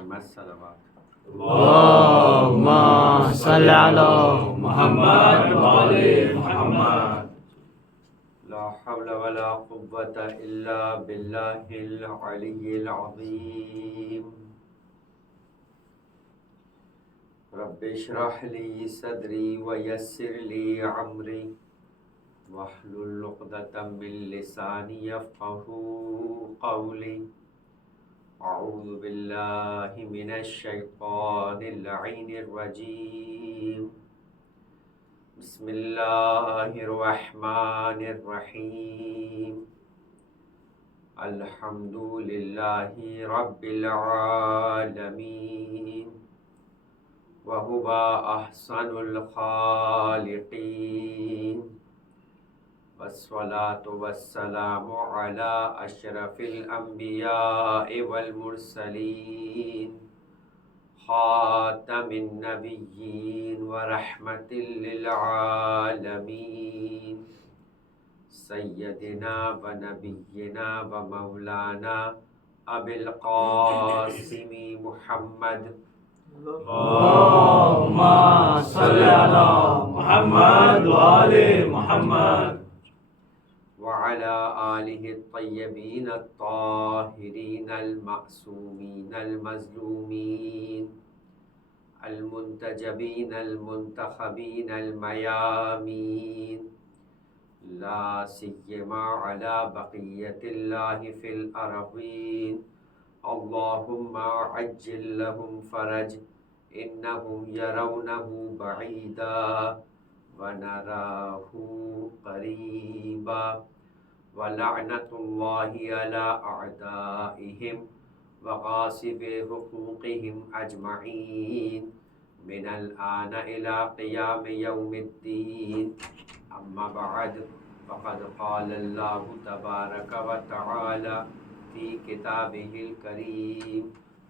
محمد صلوات اللهم صل على محمد وآل محمد. لا حول ولا قوة إلا بالله العلي العظيم. رب اشرح لي صدري ويسر لي عمري واحلل عقدة من لساني يفقهوا قولي. أعوذ بالله من الشيطان اللعين الرجيم. بسم الله الرحمن الرحيم. الحمد لله رب العالمين وهو أحسن الخالقين والصلاة والسلام على أشرف الأنبياء والمرسلين خاتم النبيين ورحمة للعالمين سيدنا ونبينا ومولانا أبي القاسم محمد. اللهم صل على محمد وآل محمد. وعلى آله الطيبين الطاهرين المعصومين المظلومين المنتجبين المنتخبين الميامين لا سيما على بقية الله في الأرضين. اللهم عجل لهم فرج إنهم يرونه بعيدا ونراه قريبا ولعنة الله على أعدائهم وغاصب حقوقهم أجمعين من الآن إلى قيام يوم الدين. أما بعد فقد قال الله تبارك وتعالى في كتابه الكريم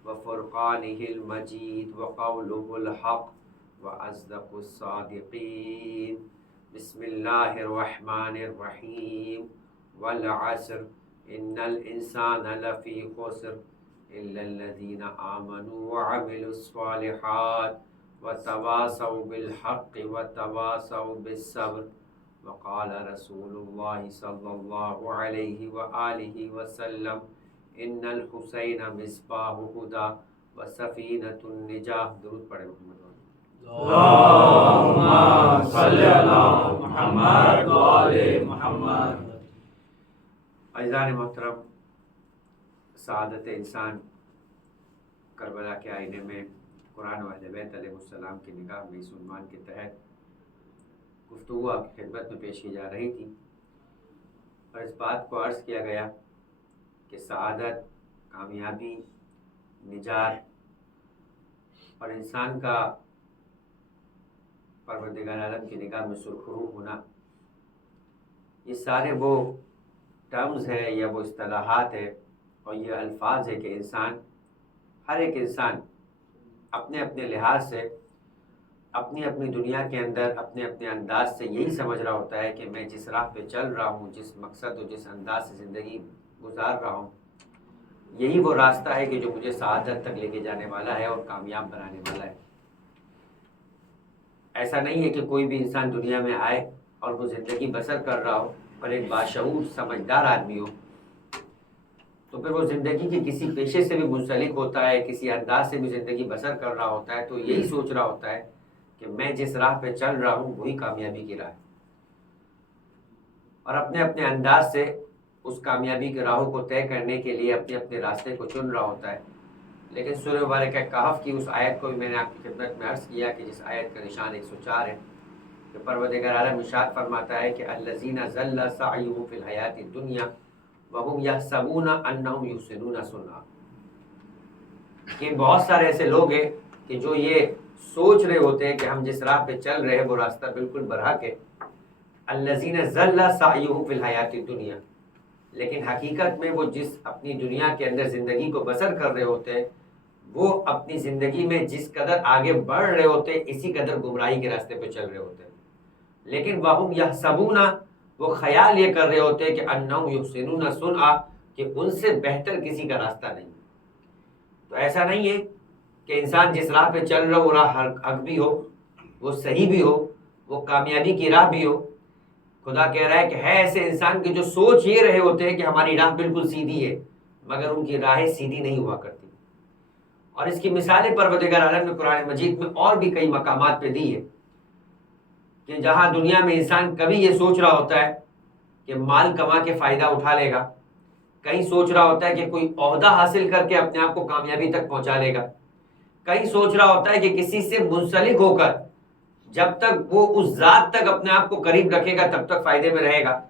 وفرقانه المجيد وقوله الحق وأصدق الصادقين. بسم الله الرحمن الرحيم. والعصر إن الإنسان لفي خسر إلا الذين آمنوا وعملوا الصالحات وتواصوا بالحق وتواصوا بالصبر. وقال رسول الله صلى الله عليه وآله وسلم إن الحسين مصباح هدى وسفينة النجاة. درود پڑھیں محمد. اللهم صل على محمد وآل محمد. عزیزان محترم، سعادت انسان کربلا کے آئینے میں قرآن و اہل بیت علیہ السلام کی نگاہ میں اس عنوان کے تحت گفتگو آپ کی خدمت میں پیش کی جا رہی تھی، اور اس بات کو عرض کیا گیا کہ سعادت، کامیابی، نجات اور انسان کا پروردگار عالم کی نگاہ میں سرخرو ہونا، یہ سارے وہ ٹرمز ہے یا وہ اصطلاحات ہے اور یہ الفاظ ہے کہ انسان، ہر ایک انسان اپنے اپنے لحاظ سے اپنی اپنی دنیا کے اندر اپنے اپنے انداز سے یہی سمجھ رہا ہوتا ہے کہ میں جس راہ پہ چل رہا ہوں، جس مقصد اور جس انداز سے زندگی گزار رہا ہوں، یہی وہ راستہ ہے کہ جو مجھے سعادت تک لے کے جانے والا ہے اور کامیاب بنانے والا ہے۔ ایسا نہیں ہے کہ کوئی بھی انسان دنیا میں آئے اور وہ زندگی بسر کر رہا ہو اور ایک باشعور سمجھدار آدمی ہو، تو پھر وہ زندگی کے کسی پیشے سے بھی منسلک ہوتا ہے، کسی انداز سے بھی زندگی بسر کر رہا ہوتا ہے، تو یہی سوچ رہا ہوتا ہے کہ میں جس راہ پہ چل رہا ہوں وہی کامیابی کی راہ ہے، اور اپنے اپنے انداز سے اس کامیابی کے راہوں کو طے کرنے کے لیے اپنے اپنے راستے کو چن رہا ہوتا ہے۔ لیکن سورہ مبارکہ کہف کی اس آیت کو بھی میں نے آپ کی خدمت میں عرض کیا کہ جس آیت کا نشان 104 ہے کہ پروردگار عالم ارشاد فرماتا ہے کہ الذین ضل سعیهم فی الحیات الدنیا وهم یحسبون انہم یحسنون صنعا، کہ بہت سارے ایسے لوگ ہیں کہ جو یہ سوچ رہے ہوتے ہیں کہ ہم جس راہ پہ چل رہے ہیں وہ راستہ بالکل برحق ہے۔ الذین ضل سعیهم فی الحیات الدنیا، لیکن حقیقت میں وہ جس اپنی دنیا کے اندر زندگی کو بسر کر رہے ہوتے ہیں، وہ اپنی زندگی میں جس قدر آگے بڑھ رہے ہوتے ہیں اسی قدر گمراہی کے راستے پہ چل رہے ہوتے ہیں۔ لیکن وَهُمْ يَحْسَبُونَ، وہ خیال یہ کر رہے ہوتے ہیں کہ أَنَّهُمْ يُحْسِنُونَ صُنْعًا، کہ ان سے بہتر کسی کا راستہ نہیں۔ تو ایسا نہیں ہے کہ انسان جس راہ پہ چل رہا ہو وہ راہ حق بھی ہو، وہ صحیح بھی ہو، وہ کامیابی کی راہ بھی ہو۔ خدا کہہ رہا ہے کہ ہے ایسے انسان کے جو سوچ یہ رہے ہوتے ہیں کہ ہماری راہ بالکل سیدھی ہے، مگر ان کی راہیں سیدھی نہیں ہوا کرتی۔ اور اس کی مثالیں پروردگار عالم نے قرآن مجید میں اور بھی کئی مقامات پہ دی ہے، کہ جہاں دنیا میں انسان کبھی یہ سوچ رہا ہوتا ہے کہ مال کما کے فائدہ اٹھا لے گا، کہیں سوچ رہا ہوتا ہے کہ کوئی عہدہ حاصل کر کے اپنے آپ کو کامیابی تک پہنچا لے گا، کہیں سوچ رہا ہوتا ہے کہ کسی سے منسلک ہو کر جب تک وہ اس ذات تک اپنے آپ کو قریب رکھے گا تب تک فائدے میں رہے گا۔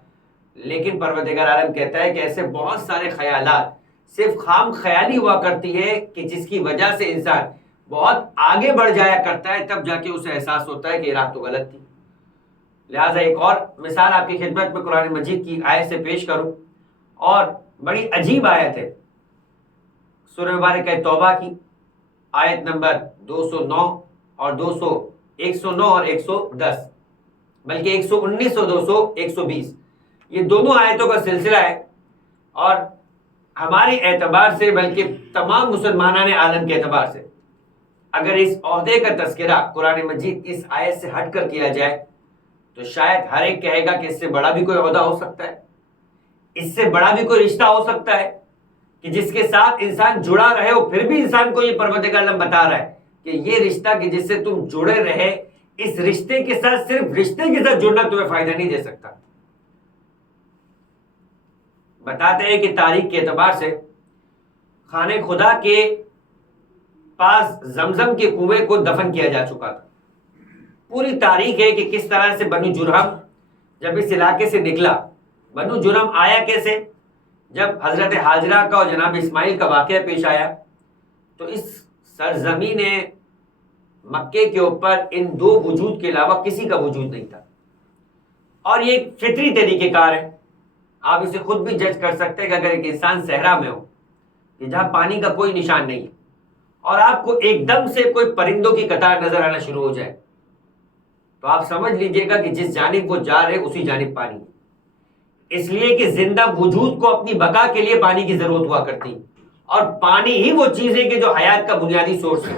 لیکن پروردگار عالم کہتا ہے کہ ایسے بہت سارے خیالات صرف خام خیالی ہوا کرتی ہے کہ جس کی وجہ سے انسان بہت آگے بڑھ جایا کرتا ہے، تب جا کے اسے احساس ہوتا ہے کہ یہ راہ تو غلط تھی۔ لہٰذا ایک اور مثال آپ کی خدمت میں قرآن مجید کی آیت سے پیش کروں، اور بڑی عجیب آیت ہے، سورہ مبارکہ توبہ کی آیت نمبر 209 اور 109 اور 110، بلکہ 119 اور 120، یہ دونوں آیتوں کا سلسلہ ہے، اور ہمارے اعتبار سے بلکہ تمام مسلمانان عالم کے اعتبار سے اگر اس عہدے کا تذکرہ قرآن مجید کی اس آیت سے ہٹ کر کیا جائے تو شاید ہر ایک کہے گا کہ اس سے بڑا بھی کوئی عہدہ ہو سکتا ہے، اس سے بڑا بھی کوئی رشتہ ہو سکتا ہے کہ جس کے ساتھ انسان جڑا رہے ہو، پھر بھی انسان کو یہ پروردگار عالم بتا رہا ہے کہ یہ رشتہ کہ جس سے تم جڑے رہے، اس رشتے کے ساتھ صرف رشتے کے ساتھ جڑنا تمہیں فائدہ نہیں دے سکتا۔ بتاتے ہیں کہ تاریخ کے اعتبار سے خانہ خدا کے پاس زمزم کے کنویں کو دفن کیا جا چکا تھا۔ پوری تاریخ ہے کہ کس طرح سے بنو جرہم جب اس علاقے سے نکلا، بنو جرہم آیا کیسے؟ جب حضرت ہاجرہ کا اور جناب اسماعیل کا واقعہ پیش آیا تو اس سرزمین مکے کے اوپر ان دو وجود کے علاوہ کسی کا وجود نہیں تھا، اور یہ ایک فطری طریقہ کار ہے۔ آپ اسے خود بھی جج کر سکتے ہیں کہ اگر ایک انسان صحرا میں ہو کہ جہاں پانی کا کوئی نشان نہیں ہے، اور آپ کو ایک دم سے کوئی پرندوں کی قطار نظر آنا شروع ہو جائے تو آپ سمجھ لیجئے گا کہ جس جانب وہ جا رہے اسی جانب پانی، اس لیے کہ زندہ وجود کو اپنی بقا کے لیے پانی کی ضرورت ہوا کرتی، اور پانی ہی وہ چیز ہے کہ جو حیات کا بنیادی سورس ہے،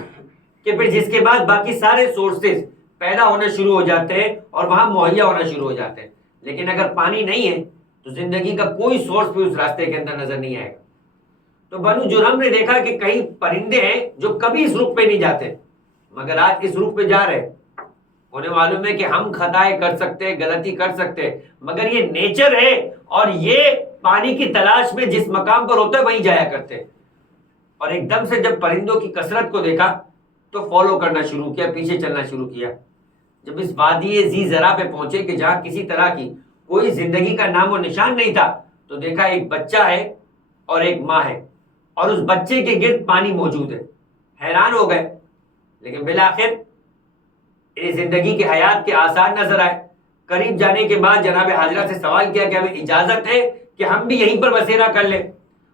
کہ پھر جس کے بعد باقی سارے سورسز پیدا ہونا شروع ہو جاتے ہیں اور وہاں مہیا ہونا شروع ہو جاتے ہیں۔ لیکن اگر پانی نہیں ہے تو زندگی کا کوئی سورس بھی اس راستے کے اندر نظر نہیں آئے گا۔ تو بنو جرہم نے دیکھا کہ کئی پرندے ہیں جو کبھی اس رخ پہ نہیں جاتے، مگر آج اس رخ پہ جا رہے۔ انہیں معلوم ہے کہ ہم خطائیں کر سکتے، غلطی کر سکتے، مگر یہ نیچر ہے، اور یہ پانی کی تلاش میں جس مقام پر ہوتا ہے وہیں جایا کرتے۔ اور ایک دم سے جب پرندوں کی کثرت کو دیکھا تو فالو کرنا شروع کیا، پیچھے چلنا شروع کیا۔ جب اس وادی ذی زرع پہ پہنچے کہ جہاں کسی طرح کی کوئی زندگی کا نام و نشان نہیں تھا، تو دیکھا ایک بچہ ہے اور ایک ماں ہے، اور اس بچے کے گرد پانی موجود ہے۔ حیران ہو گئے، لیکن بالآخر زندگی کے حیات کے آثار نظر آئے۔ قریب جانے کے بعد جناب حاجرہ سے سوال کیا کہ ہمیں اجازت ہے کہ ہم بھی یہیں پر بسیرا کر لیں،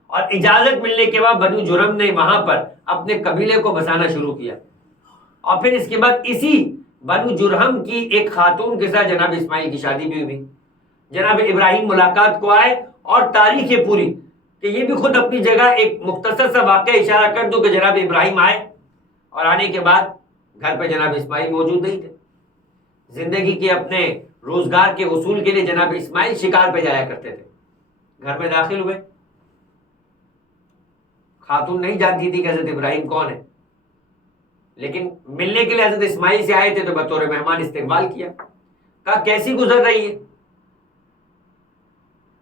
اور اجازت ملنے کے بعد بنو جرہم نے وہاں پر اپنے قبیلے کو بسانا شروع کیا۔ اور پھر اس کے بعد اسی بنو جرہم کی ایک خاتون کے ساتھ جناب اسماعیل کی شادی بھی ہوئی۔ جناب ابراہیم ملاقات کو آئے، اور تاریخ ہے پوری کہ یہ بھی خود اپنی جگہ ایک مختصر سا واقعہ اشارہ کر دو کہ جناب ابراہیم آئے، اور آنے کے بعد گھر پہ جناب اسماعیل موجود نہیں تھے۔ زندگی کے اپنے روزگار کے اصول کے لیے جناب اسماعیل شکار پہ جایا کرتے تھے۔ گھر میں داخل ہوئے، خاتون نہیں جانتی تھی کہ حضرت ابراہیم کون ہے، لیکن ملنے کے لیے حضرت اسماعیل سے آئے تھے تو بطور مہمان استقبال کیا۔ کہا کیسی گزر رہی ہے؟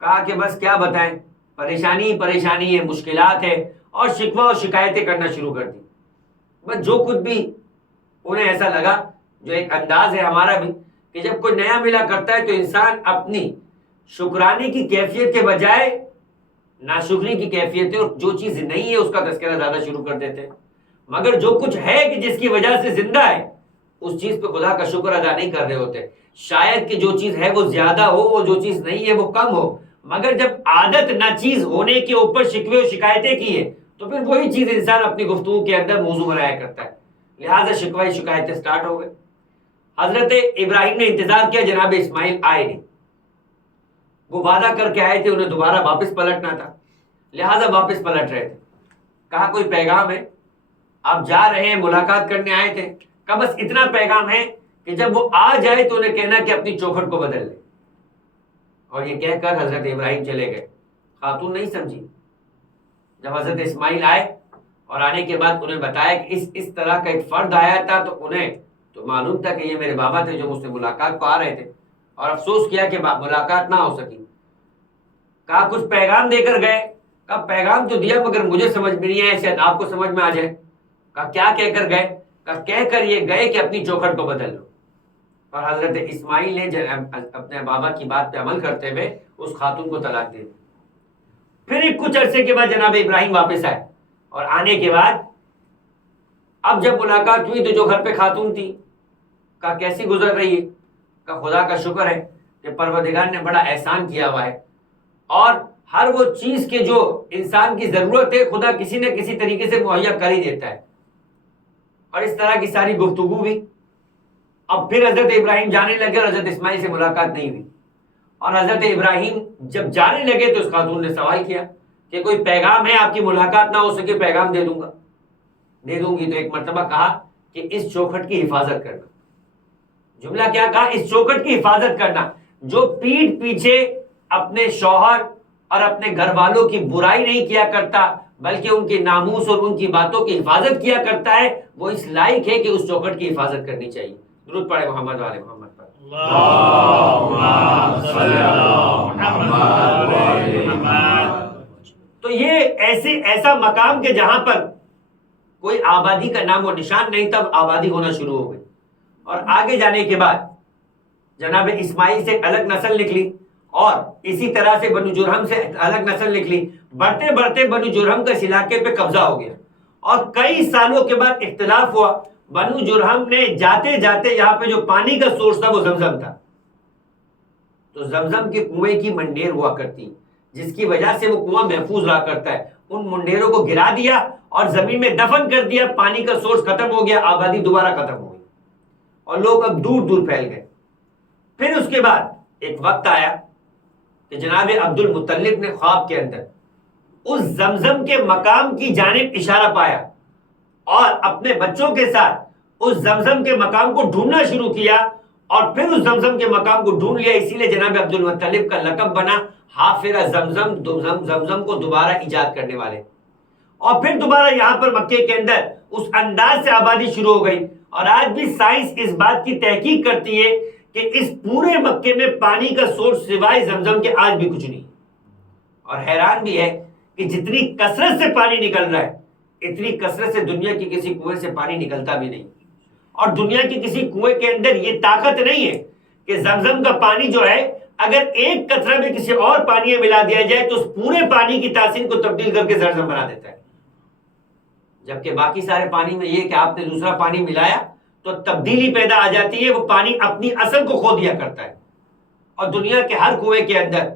کہا کہ بس کیا بتائیں، پریشانی ہی پریشانی ہے، مشکلات ہے، اور شکوہ اور شکایتیں کرنا شروع کر دی۔ بس جو کچھ بھی انہیں ایسا لگا، جو ایک انداز ہے ہمارا بھی کہ جب کوئی نیا ملا کرتا ہے تو انسان اپنی شکرانے کی کیفیت کے بجائے ناشکری کی کیفیت ہے، اور جو چیز نہیں ہے اس کا تذکرہ زیادہ شروع کر دیتے ہیں۔ مگر جو کچھ ہے کہ جس کی وجہ سے زندہ ہے، اس چیز پہ خدا کا شکر ادا نہیں کر رہے ہوتے۔ شاید کہ جو چیز ہے وہ زیادہ ہو، اور جو چیز نہیں ہے وہ کم ہو، مگر جب عادت ناچیز ہونے کے اوپر شکوے و شکایتیں کی ہے تو پھر وہی چیز انسان اپنی گفتگو کے اندر موضوع بنایا کرتا ہے۔ لہٰذا شکوہ شکایتیں سٹارٹ ہو گئے۔ حضرت ابراہیم نے انتظار کیا، جناب اسماعیل آئے نہیں۔ وہ وعدہ کر کے آئے تھے، انہیں دوبارہ واپس پلٹنا تھا، لہٰذا واپس پلٹ رہے تھے۔ کہا کوئی پیغام ہے؟ آپ جا رہے ہیں، ملاقات کرنے آئے تھے، کہا بس اتنا پیغام ہے کہ جب وہ آ جائے تو انہیں کہنا کہ اپنی چوکھٹ کو بدل لے. اور یہ کہہ کر حضرت ابراہیم چلے گئے. خاتون نہیں سمجھی. جب حضرت اسماعیل آئے اور آنے کے بعد انہیں بتایا کہ اس طرح کا ایک فرد آیا تھا، تو انہیں تو معلوم تھا کہ یہ میرے بابا تھے جو مجھ سے ملاقات کو آ رہے تھے، اور افسوس کیا کہ ملاقات نہ ہو سکی. کہا کچھ پیغام دے کر گئے؟ کہا پیغام تو دیا مگر مجھے سمجھ میں نہیں آیا، شاید آپ کو سمجھ میں آ جائے. کہا کیا کہہ کر گئے؟ کہا کہہ کر یہ گئے کہ اپنی چوکھٹ کو بدل لو. اور حضرت اسماعیل نے اپنے بابا کی بات پہ عمل کرتے ہوئے اس خاتون کو طلاق دے دی. پھر ایک کچھ عرصے کے بعد جناب ابراہیم واپس آئے، اور آنے کے بعد اب جب ملاقات ہوئی تو جو گھر پہ خاتون تھی، کہا کیسی گزر رہی ہے؟ کہا خدا کا شکر ہے کہ پروردگار نے بڑا احسان کیا ہوا ہے، اور ہر وہ چیز کے جو انسان کی ضرورت ہے خدا کسی نہ کسی طریقے سے مہیا کر ہی دیتا ہے. اور اس طرح کی ساری گفتگو ہوئی. اب پھر حضرت ابراہیم جانے لگے اور حضرت اسماعیل سے ملاقات نہیں ہوئی. اور حضرت ابراہیم جب جانے لگے تو اس خاتون نے سوال کیا کہ کوئی پیغام ہے؟ آپ کی ملاقات نہ ہو سکے، پیغام دے دوں گی. تو ایک مرتبہ کہا کہ اس چوکھٹ کی حفاظت کرنا. جملہ کیا کہا؟ اس چوکھٹ کی حفاظت کرنا. جو پیٹھ پیچھے اپنے شوہر اور اپنے گھر والوں کی برائی نہیں کیا کرتا بلکہ ان کے ناموس اور ان کی باتوں کی حفاظت کیا کرتا ہے، وہ اس لائق ہے کہ اس چوکھٹ کی حفاظت کرنی چاہیے. درود پڑھے محمد والے محمد پر. تو یہ ایسا مقام کہ جہاں پر کوئی آبادی کا نام و نشان نہیں، تب آبادی ہونا شروع ہو گئی. اور آگے جانے کے بعد جناب اسماعیل سے الگ نسل نکلی، اور اسی طرح سے بنو جرہم سے الگ نسل نکلی. بڑھتے بڑھتے بنو جرہم کا اس علاقے پہ قبضہ ہو گیا، اور کئی سالوں کے بعد اختلاف ہوا. بنو جرہم نے جاتے جاتے یہاں پہ جو پانی کا سورس تھا وہ زمزم تھا، تو زمزم کے کنویں کی منڈیر ہوا کرتی، جس کی وجہ سے وہ کنواں محفوظ رہا کرتا ہے. ان منڈیروں کو گرا دیا اور زمین میں دفن کر دیا. پانی کا سورس ختم ہو گیا، آبادی دوبارہ ختم ہو گئی، اور لوگ اب دور دور پھیل گئے. پھر اس کے بعد ایک وقت آیا کہ جناب عبد المطلب نے خواب کے اندر اس زمزم کے مقام کی جانب اشارہ پایا، اور اپنے بچوں کے ساتھ اس زمزم کے مقام کو ڈھونڈنا شروع کیا، اور پھر اس زمزم کے مقام کو ڈھونڈ لیا. اسی لیے جناب عبد المطلب کا لقب بنا حافر زمزم، زمزم کو دوبارہ ایجاد کرنے والے. اور پھر دوبارہ یہاں پر مکے کے اندر اس انداز سے آبادی شروع ہو گئی. اور آج بھی سائنس اس بات کی تحقیق کرتی ہے کہ اس پورے مکے میں پانی کا سورس سوائے زمزم کے آج بھی کچھ نہیں. اور حیران بھی ہے کہ جتنی کثرت سے پانی نکل رہا ہے، اتنی کثرت سے دنیا کی کسی کنویں سے پانی نکلتا بھی نہیں. اور دنیا کی کسی کنویں کے اندر یہ طاقت نہیں ہے کہ زمزم کا پانی جو ہے اگر ایک قطرہ میں کسی اور پانی میں ملا دیا جائے تو اس پورے پانی کی تاثیر کو تبدیل کر کے زمزم بنا دیتا ہے. جبکہ باقی سارے پانی میں یہ کہ آپ نے دوسرا پانی ملایا تو تبدیلی پیدا آ جاتی ہے، وہ پانی اپنی اصل کو کھو دیا کرتا ہے. اور دنیا کے ہر کنویں کے اندر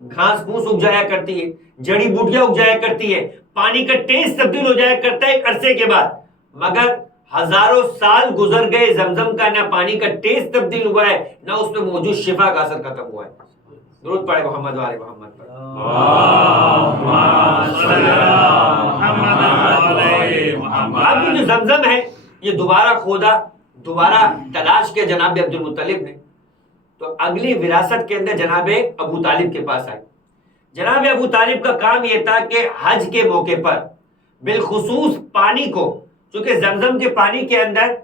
گھاس پھوس اگ جایا کرتی ہے، جڑی بوٹیاں اگ جایا کرتی ہے، پانی کا ٹیسٹ تبدیل ہو جایا کرتا ہے ایک عرصے کے بعد. مگر ہزاروں سال گزر گئے، زمزم کا نہ پانی کا ٹیسٹ تبدیل ہوا ہے، نہ اس میں موجود شفا کا اثر ختم ہوا ہے. درود پڑھے محمد وآل محمد پر. اب یہ جو زمزم ہے یہ دوبارہ کھودا، دوبارہ تلاش کیا جناب عبد المطلب نے. تو اگلی وراثت کے اندر جناب ابو طالب کے پاس آئی. جناب ابو طالب کا کام یہ تھا کہ حج کے موقع پر بالخصوص پانی کو، چونکہ زمزم کے پانی کے اندر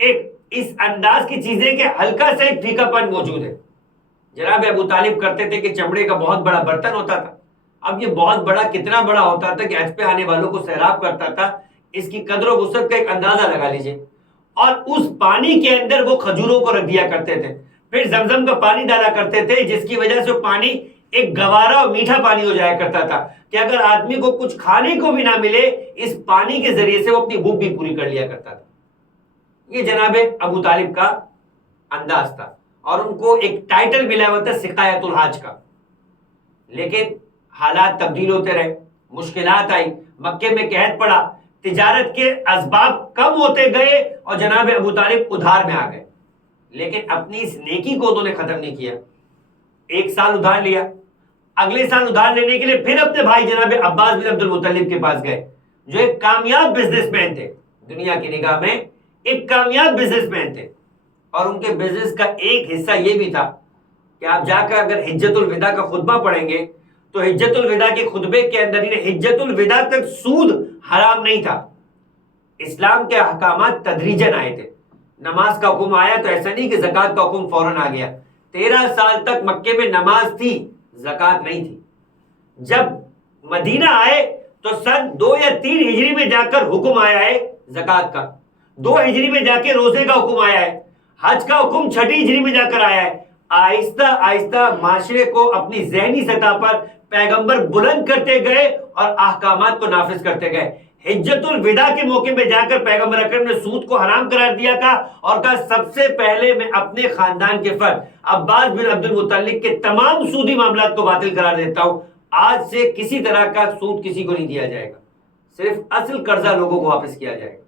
ایک اس انداز کی چیزیں کہ ہلکا سا ایک پھیکا پن موجود ہے. جناب ابو طالب کرتے تھے کہ چمڑے کا بہت بڑا برتن ہوتا تھا. اب یہ بہت بڑا کتنا بڑا ہوتا تھا کہ حج پہ آنے والوں کو سیراب کرتا تھا. اس کی قدر و وسعت کا ایک اندازہ لگا لیجئے. اور اس پانی کے اندر وہ کھجوروں کو رکھ دیا کرتے تھے، پھر زمزم کا پانی ڈالا کرتے تھے، جس کی وجہ سے پانی ایک گوارا اور میٹھا پانی ہو جایا کرتا تھا کہ اگر آدمی کو کچھ کھانے کو بھی نہ ملے اس پانی کے ذریعے سے وہ اپنی بھوک بھی پوری کر لیا کرتا تھا. یہ جناب ابو طالب کا انداز تھا، اور ان کو ایک ٹائٹل ملا ہوا تھا سقایت الحاج کا. لیکن حالات تبدیل ہوتے رہے، مشکلات آئی، مکے میں قحط پڑا، تجارت کے اسباب کم ہوتے گئے، اور جناب ابو طالب ادھار میں آ گئے. لیکن اپنی اس نیکی کو انہوں نے ختم نہیں کیا. ایک سال ادھار لیا، اگلے سال ادھار لینے کے لیے پھر اپنے بھائی جناب عباس بن عبد المطلب کے پاس گئے، جو ایک کامیاب بزنس مین تھے، دنیا کی نگاہ میں ایک کامیاب بزنس مین تھے، اور ان کے بزنس کا ایک حصہ یہ بھی تھا کہ آپ جا کر اگر حجت الوداع کا خطبہ پڑھیں گے تو حجت الوداع کے خطبے کے اندر حجت الوداع تک سود حرام نہیں تھا. اسلام کے احکامات تدریجاً آئے تھے. نماز کا حکم آیا تو ایسا نہیں کہ زکوٰۃ کا حکم فوراً آ گیا. 13 سال تک مکے میں نماز تھی، زکوٰۃ نہیں تھی. جب مدینہ آئے تو سن 2 یا 3 ہجری میں جا کر حکم آیا ہے زکوٰۃ کا، 2 ہجری میں جا کے روزے کا حکم آیا ہے، حج کا حکم 6 ہجری میں جا کر آیا ہے. آہستہ آہستہ معاشرے کو اپنی ذہنی سطح پر پیغمبر بلند کرتے گئے اور احکامات کو نافذ کرتے گئے. حجت الوداع کے موقع پہ جا کر پیغمبر اکرم نے سود کو حرام قرار دیا تھا اور کہا سب سے پہلے میں اپنے خاندان کے فرد عباس بن عبد المطلب کے تمام سودی معاملات کو باطل قرار دیتا ہوں. آج سے کسی طرح کا سود کسی کو نہیں دیا جائے گا، صرف اصل قرضہ لوگوں کو واپس کیا جائے گا.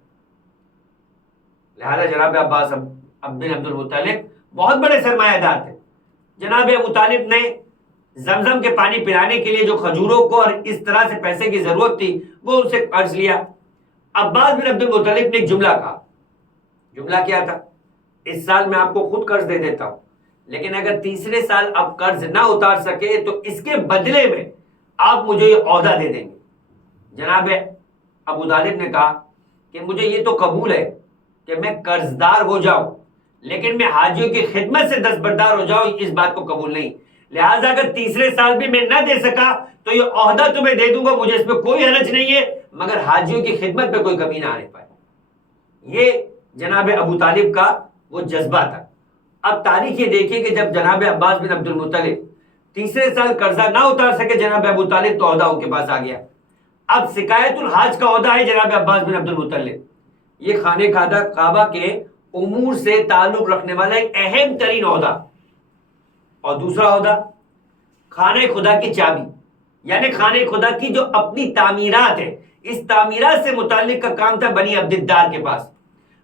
لہذا جناب عباس بن عبد المطلب بہت بڑے سرمایہ دار تھے. جناب ابو طالب نے زمزم کے پانی پلانے کے لیے جو کھجوروں کو اور اس طرح سے پیسے کی ضرورت تھی وہ ان سے قرض لیا. عباس بن عبد المطلب نے ایک جملہ کہا. جملہ کیا تھا؟ اس سال میں آپ کو خود قرض دے دیتا ہوں، لیکن اگر تیسرے سال آپ قرض نہ اتار سکے تو اس کے بدلے میں آپ مجھے یہ عہدہ دے دیں گے. جناب ابو طالب نے کہا کہ مجھے یہ تو قبول ہے کہ میں قرض دار ہو جاؤں، لیکن میں حاجیوں کی خدمت سے دستبردار ہو جاؤں، اس بات کو قبول نہیں. لہٰذا اگر تیسرے سال بھی میں نہ دے سکا تو یہ عہدہ تمہیں دے دوں گا، مجھے اس میں کوئی حرج نہیں ہے، مگر حاجیوں کی خدمت پہ کوئی کمی نہ آنے پائے. یہ جناب ابو طالب کا وہ جذبہ تھا. اب تاریخ یہ دیکھیے کہ جب جناب عباس بن عبد المطلب تیسرے سال قرضہ نہ اتار سکے جناب ابو طالب تو عہدہ ان کے پاس آ گیا. اب سقایت الحاج کا عہدہ ہے جناب عباس بن عبد المطلب. یہ خانہ کعبہ کے امور سے تعلق رکھنے والا ایک اہم ترین عہدہ. اور دوسرا عہدہ خانہ خدا کی چابی، یعنی خانہ خدا کی جو اپنی تعمیرات ہے، اس تعمیرات سے متعلق کا کام تھا بنی عبد الدار کے پاس.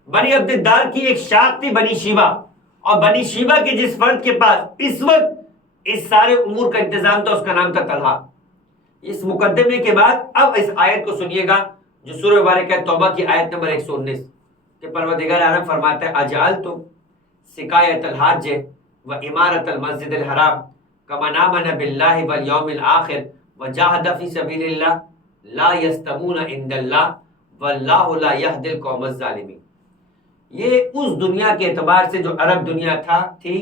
بنی عبد الدار کی ایک شاخ تھی بنی شیبہ، اور بنی شیبہ کے جس فرد کے پاس اس وقت اس سارے امور کا انتظام تھا اس کا نام تھا طلحہ. اس مقدمے کے بعد اب اس آیت کو سنیے گا جو سورہ مبارکہ توبہ کی آیت نمبر 119 کہ پروردگار عالم فرماتا ہے اجعلتم سقایۃ الحاج و امارت المسجد الحرام کمن آمن باللہ والیوم الآخر وجاہد فی سبیل اللہ لا یستمون عند اللہ واللہ لا یہدی القوم الظالمین. یہ اس دنیا کے اعتبار سے جو عرب دنیا تھی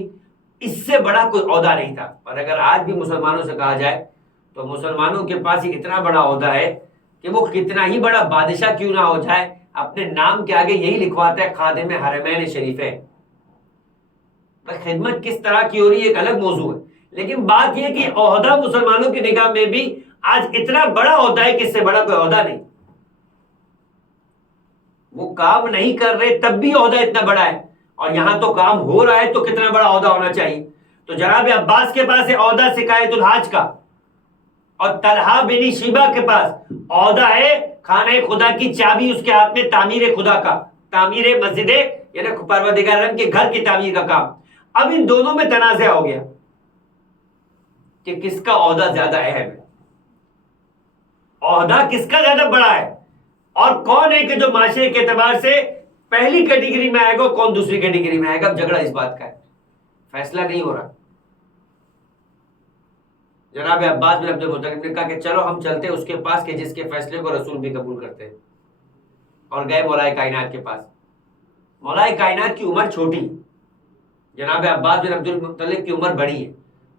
اس سے بڑا کوئی عہدہ نہیں تھا. اور اگر آج بھی مسلمانوں سے کہا جائے تو مسلمانوں کے پاس ایک اتنا بڑا عہدہ ہے کہ وہ کتنا ہی بڑا بادشاہ کیوں نہ ہو جائے اپنے نام کے آگے یہی لکھواتا ہے خادم حرمین شریفین. خدمت کس طرح کی ہو رہی ہے ایک الگ موضوع ہے، لیکن بات یہ کہ عہدہ مسلمانوں کی نگاہ میں بھی آج اتنا بڑا عہدہ ہے کہ اس سے بڑا کوئی عہدہ نہیں. وہ کام نہیں کر رہے تب بھی عہدہ اتنا بڑا ہے، اور یہاں تو کام ہو رہا ہے تو کتنا بڑا عہدہ ہونا چاہیے. تو جناب عباس کے پاس ہے عہدہ سقایت الحاج کا، اور طلحہ بن شیبہ کے پاس عہدہ ہے خانہ خدا کی چابی اس کے ہاتھ میں تعمیر خدا کا، تعمیر مسجد یعنی پروردگار عالم کے گھر کی تعمیر کا کام. اب ان دونوں میں تنازع ہو گیا کہ کس کا عہدہ زیادہ اہم ہے، عہدہ کس کا زیادہ بڑا ہے، اور کون ہے کہ جو معاشرے کے اعتبار سے پہلی کیٹیگری میں آئے گا کون دوسری کیٹیگری میں آئے گا. اب جھگڑا اس بات کا ہے، فیصلہ نہیں ہو رہا. جناب عباس بن عبد المطلب نے کہا کہ چلو ہم چلتے اس کے پاس کہ جس کے فیصلے کو رسول بھی قبول کرتے ہیں، اور گئے مولا کائنات کے پاس. مولا کائنات کی عمر چھوٹی، جناب عباس بن عبد المطلب کی عمر بڑی ہے،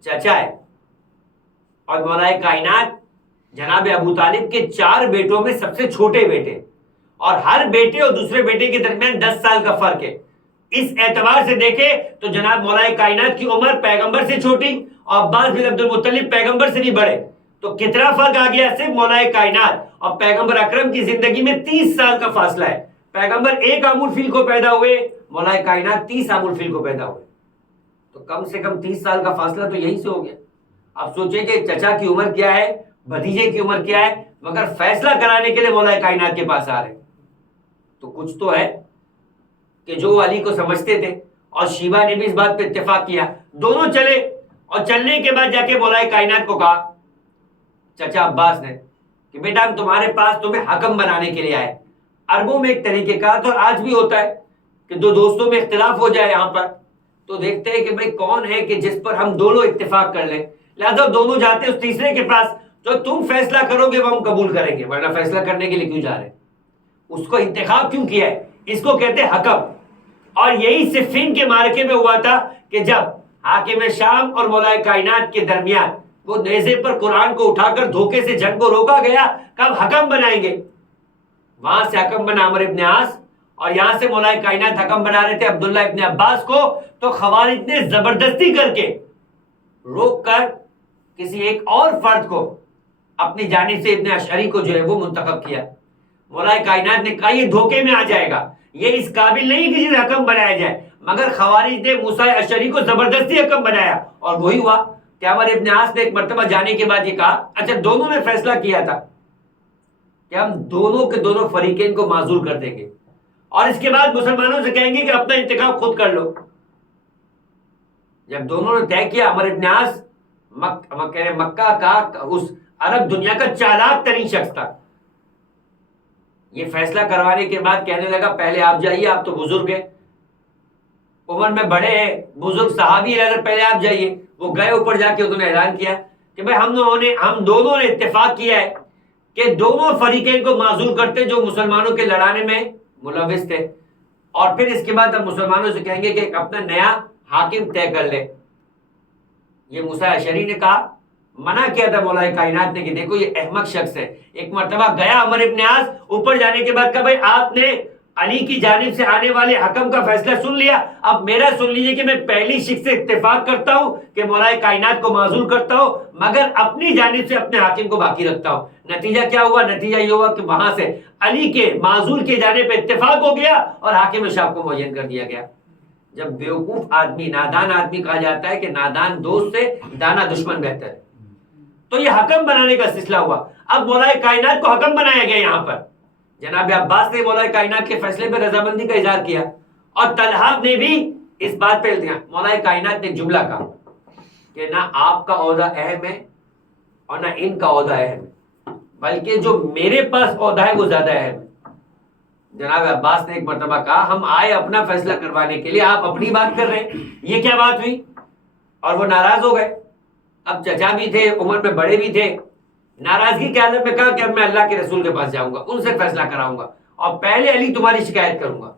چچا ہے. اور مولا کائنات جناب ابو طالب کے 4 بیٹوں میں سب سے چھوٹے بیٹے، اور ہر بیٹے اور دوسرے بیٹے کے درمیان 10 سال کا فرق ہے. اس اعتبار سے دیکھے تو جناب مولا کائنات کی عمر پیغمبر سے چھوٹی اور عباس بن عبد المطلب پیغمبر سے بھی بڑے. تو کتنا فرق آ گیا؟ صرف مولا کائنات اور پیغمبر اکرم کی زندگی میں 30 سال کا فاصلہ ہے. پیغمبر 1 عام الفیل کو پیدا ہوئے، مولا کائنات 30 عام الفیل کو پیدا ہوئے. تو کم سے کم 30 سال کا فاصلہ تو یہی سے ہو گیا. اب سوچیں کہ چچا کی عمر کیا ہے، بھتیجے کی عمر کیا ہے، مگر فیصلہ کرانے کے لیے مولا کائنات کے پاس آ رہے. تو کچھ تو ہے کہ جو علی کو سمجھتے تھے، اور شیبہ نے بھی اس بات پہ اتفاق کیا. دونوں چلے، اور چلنے کے بعد جا کے مولا کائنات کو کہا چچا عباس نے کہ بیٹا ہم تمہارے پاس تمہیں حکم بنانے کے لیے آئے. عربوں میں ایک طریقہ کار تھا، اور آج بھی ہوتا ہے کہ دو دوستوں میں اختلاف ہو جائے یہاں پر، تو دیکھتے ہیں کہ بھئی کون ہے کہ جس پر ہم دونوں اتفاق کر لیں، لہذا دونوں جاتے ہیں اس تیسرے کے پاس، جو تم فیصلہ کرو گے وہ ہم قبول کریں گے، ورنہ فیصلہ کرنے کے لیے کیوں جا رہے ہیں؟ اس کو انتخاب کیوں کیا ہے؟ اس کو کہتے ہیں حکم. اور یہی صفین کے معرکے میں ہوا تھا کہ جب حاکم شام اور مولا کائنات کے درمیان وہ نیزے پر قرآن کو اٹھا کر دھوکے سے جنگ کو روکا گیا کہ اب حکم بنائیں گے. وہاں سے حکم بنا عمرو ابن عاص، اور یہاں سے مولا کائنات حکم بنا رہے تھے عبداللہ ابن عباس کو. تو خوارج نے زبردستی کر کے روک کر کسی ایک اور فرد کو اپنی جانب سے ابن اشعری کو جو ہے وہ منتخب کیا. مولا کائنات نے کہا یہ دھوکے میں آ جائے گا، یہ اس قابل نہیں کہ جسے حکم بنایا جائے، مگر خوارج نے موسیٰ اشعری کو زبردستی حکم بنایا. اور وہی ہوا کہ عمرو ابن عاص نے ایک مرتبہ جانے کے بعد یہ کہا، اچھا دونوں نے فیصلہ کیا تھا کہ ہم دونوں کے دونوں فریقین کو معذور کر دیں گے، اور اس کے بعد مسلمانوں سے کہیں گے کہ اپنا انتخاب خود کر لو. جب دونوں نے طے کیا، عمرو ابن عاص مکہ کا اس عرب دنیا کا چالاک ترین شخص تھا. یہ فیصلہ کروانے کے بعد کہنے لگا پہلے آپ جائیے، آپ تو بزرگ ہیں، عمر میں بڑے ہیں، بزرگ صحابی ہے، پہلے آپ جائیے. وہ گئے، اوپر جا کے انہوں نے اعلان کیا کہ بھائی ہم دونوں نے اتفاق کیا ہے کہ دونوں فریقین کو معذور کرتے جو مسلمانوں کے لڑانے میں ملوث تھے، اور پھر اس کے بعد ہم مسلمانوں سے کہیں گے کہ اپنا نیا حاکم طے کر لے. یہ موسیٰ اشعری نے کہا، منع کیا تھا مولا کائنات نے کہ دیکھو یہ احمق شخص ہے. ایک مرتبہ گیا عمرو ابن عاص، اوپر جانے کے بعد کہا بھائی آپ نے علی کی جانب سے آنے والے حکم کا فیصلہ سن لیا، اب میرا سن لیجئے کہ میں پہلی شخص سے اتفاق کرتا ہوں کہ مولا کائنات کو معذور کرتا ہوں، مگر اپنی جانب سے اپنے حاکم کو باقی رکھتا ہوں. نتیجہ کیا ہوا؟ نتیجہ یہ ہوا کہ وہاں سے علی کے معذور کے جانب پہ اتفاق ہو گیا اور حاکم شام کو معین کر دیا گیا. جب بیوقوف آدمی، نادان آدمی کہا جاتا ہے کہ نادان دوست سے دانا دشمن بہتر ہے، تو یہ حکم بنانے کا سلسلہ ہوا. اب مولا کائنات کو حکم بنایا گیا. یہاں پر جناب عباس نے مولا کائنات کے فیصلے پہ رضامندی کا اظہار کیا، اور طلحہ نے بھی اس بات پہ دیا. مولا کائنات نے جملہ کہا کہ نہ آپ کا عہدہ اہم ہے اور نہ ان کا عہدہ اہم ہے، بلکہ جو میرے پاس عہدہ ہے وہ زیادہ اہم ہے. جناب عباس نے ایک مرتبہ کہا ہم آئے اپنا فیصلہ کروانے کے لیے، آپ اپنی بات کر رہے ہیں، یہ کیا بات ہوئی؟ اور وہ ناراض ہو گئے. اب چچا بھی تھے، عمر میں بڑے بھی تھے. ناراضگی کے حالت میں کہا کہ اب میں اللہ کے رسول کے پاس جاؤں گا، ان سے فیصلہ کراؤں گا، اور پہلے علی تمہاری شکایت کروں گا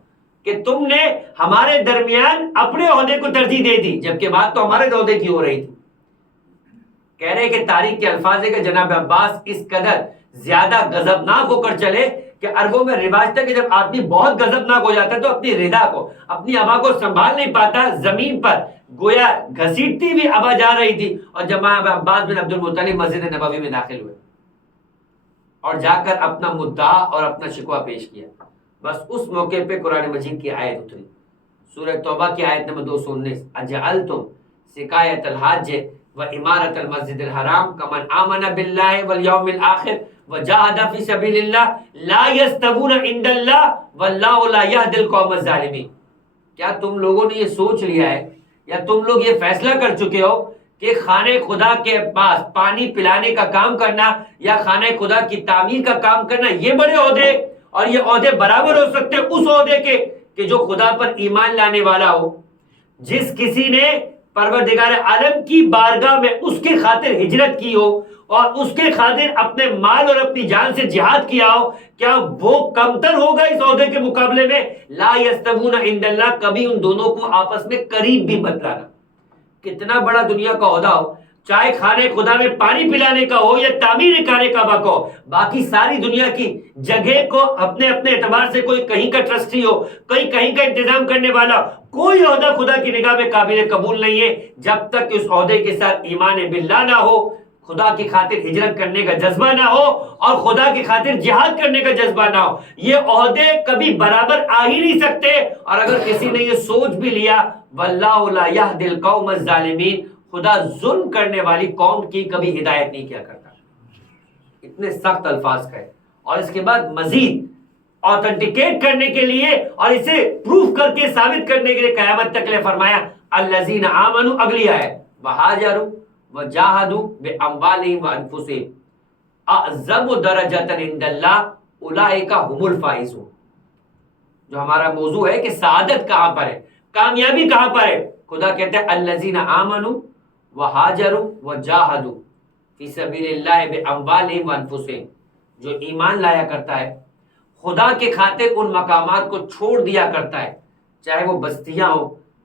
کہ تم نے ہمارے درمیان اپنے عہدے کو ترجیح دے دی، جبکہ بات تو ہمارے عہدے کی ہو رہی تھی. کہہ رہے کہ تاریخ کے الفاظ ہے کہ جناب عباس اس قدر زیادہ غضبناک ہو کر چلے کہ عربوں میں رواج تھا کہ جب آدمی بہت غضبناک ہو جاتا ہے تو اپنی ردا کو، اپنی ابا کو سنبھال نہیں پاتا، زمین پر گویا گھسیٹتی ہوئی ابا جا رہی تھی. اور جب عباس بن عبد المطلب مسجد نبوی میں داخل ہوئے اور جا کر اپنا مدعا اور اپنا شکوہ پیش کیا، بس اس موقع پہ قرآن مجید کی آیت اتری، سورہ توبہ کی آیت نمبر 219، اجعلتم سقایۃ الحاج وعمارۃ المسجد الحرام کمن آمن باللہ والیوم الآخر وجاہد فی سبیل اللہ لا یستوون عند اللہ واللہ لا یہدی القوم الظالمین. کیا تم لوگوں نے یہ سوچ لیا ہے یا تم لوگ یہ فیصلہ کر چکے ہو کہ خانہ خدا کے پاس پانی پلانے کا کام کرنا یا خانہ خدا کی تعمیر کا کام کرنا یہ بڑے عہدے، اور یہ عہدے برابر ہو سکتے اس عہدے کے کہ جو خدا پر ایمان لانے والا ہو، جس کسی نے پروردگار عالم کی بارگاہ میں اس کی خاطر ہجرت کی ہو اور اس کے خاطر اپنے مال اور اپنی جان سے جہاد کیا ہو، کیا وہ کمتر ہوگا اس عہدے کے مقابلے میں؟ لا یستوون عند اللہ، کبھی ان دونوں کو آپس میں قریب بھی مت لانا. کتنا بڑا دنیا کا عہدہ ہو، چاہے خانے خدا میں پانی پلانے کا ہو یا تعمیر خانے کعبہ کا ہو، باقی ساری دنیا کی جگہ کو اپنے اپنے اعتبار سے کوئی کہیں کا ٹرسٹی ہو، کوئی کہیں کا انتظام کرنے والا، کوئی عہدہ خدا کی نگاہ میں قابل قبول نہیں ہے جب تک اس عہدے کے ساتھ ایمان باللہ نہ ہو، خدا کی خاطر ہجرت کرنے کا جذبہ نہ ہو اور خدا کی خاطر جہاد کرنے کا جذبہ نہ ہو. یہ عہدے کبھی برابر آ ہی نہیں سکتے. اور اگر کسی نے یہ سوچ بھی لیا، واللہ لا یہدی القوم الظالمین، خدا ظلم کرنے والی قوم کی کبھی ہدایت نہیں کیا کرتا. اتنے سخت الفاظ کہے، اور اس کے بعد مزید آتھینٹیکیٹ کرنے کے لیے اور اسے پروف کر کے ثابت کرنے کے لیے قیامت تک لے فرمایا الذین آمنوا، اگلی آیت، وہاجروا وجاہدوا باموالہم وانفسہم اعظم درجۃ عند اللہ اولئک هم الفائزون. جو ہمارا موضوع ہے کہ سعادت کہاں پر ہے، کامیابی کہاں پر ہے، خدا کہتا ہے الذین آمنوا وہاجروا وجاہدوا فی سبیل اللہ باموالہم وانفسہم، جو ایمان لایا کرتا ہے، خدا کے خاطر ان مقامات کو چھوڑ دیا کرتا ہے، چاہے وہ بستیاں ہو،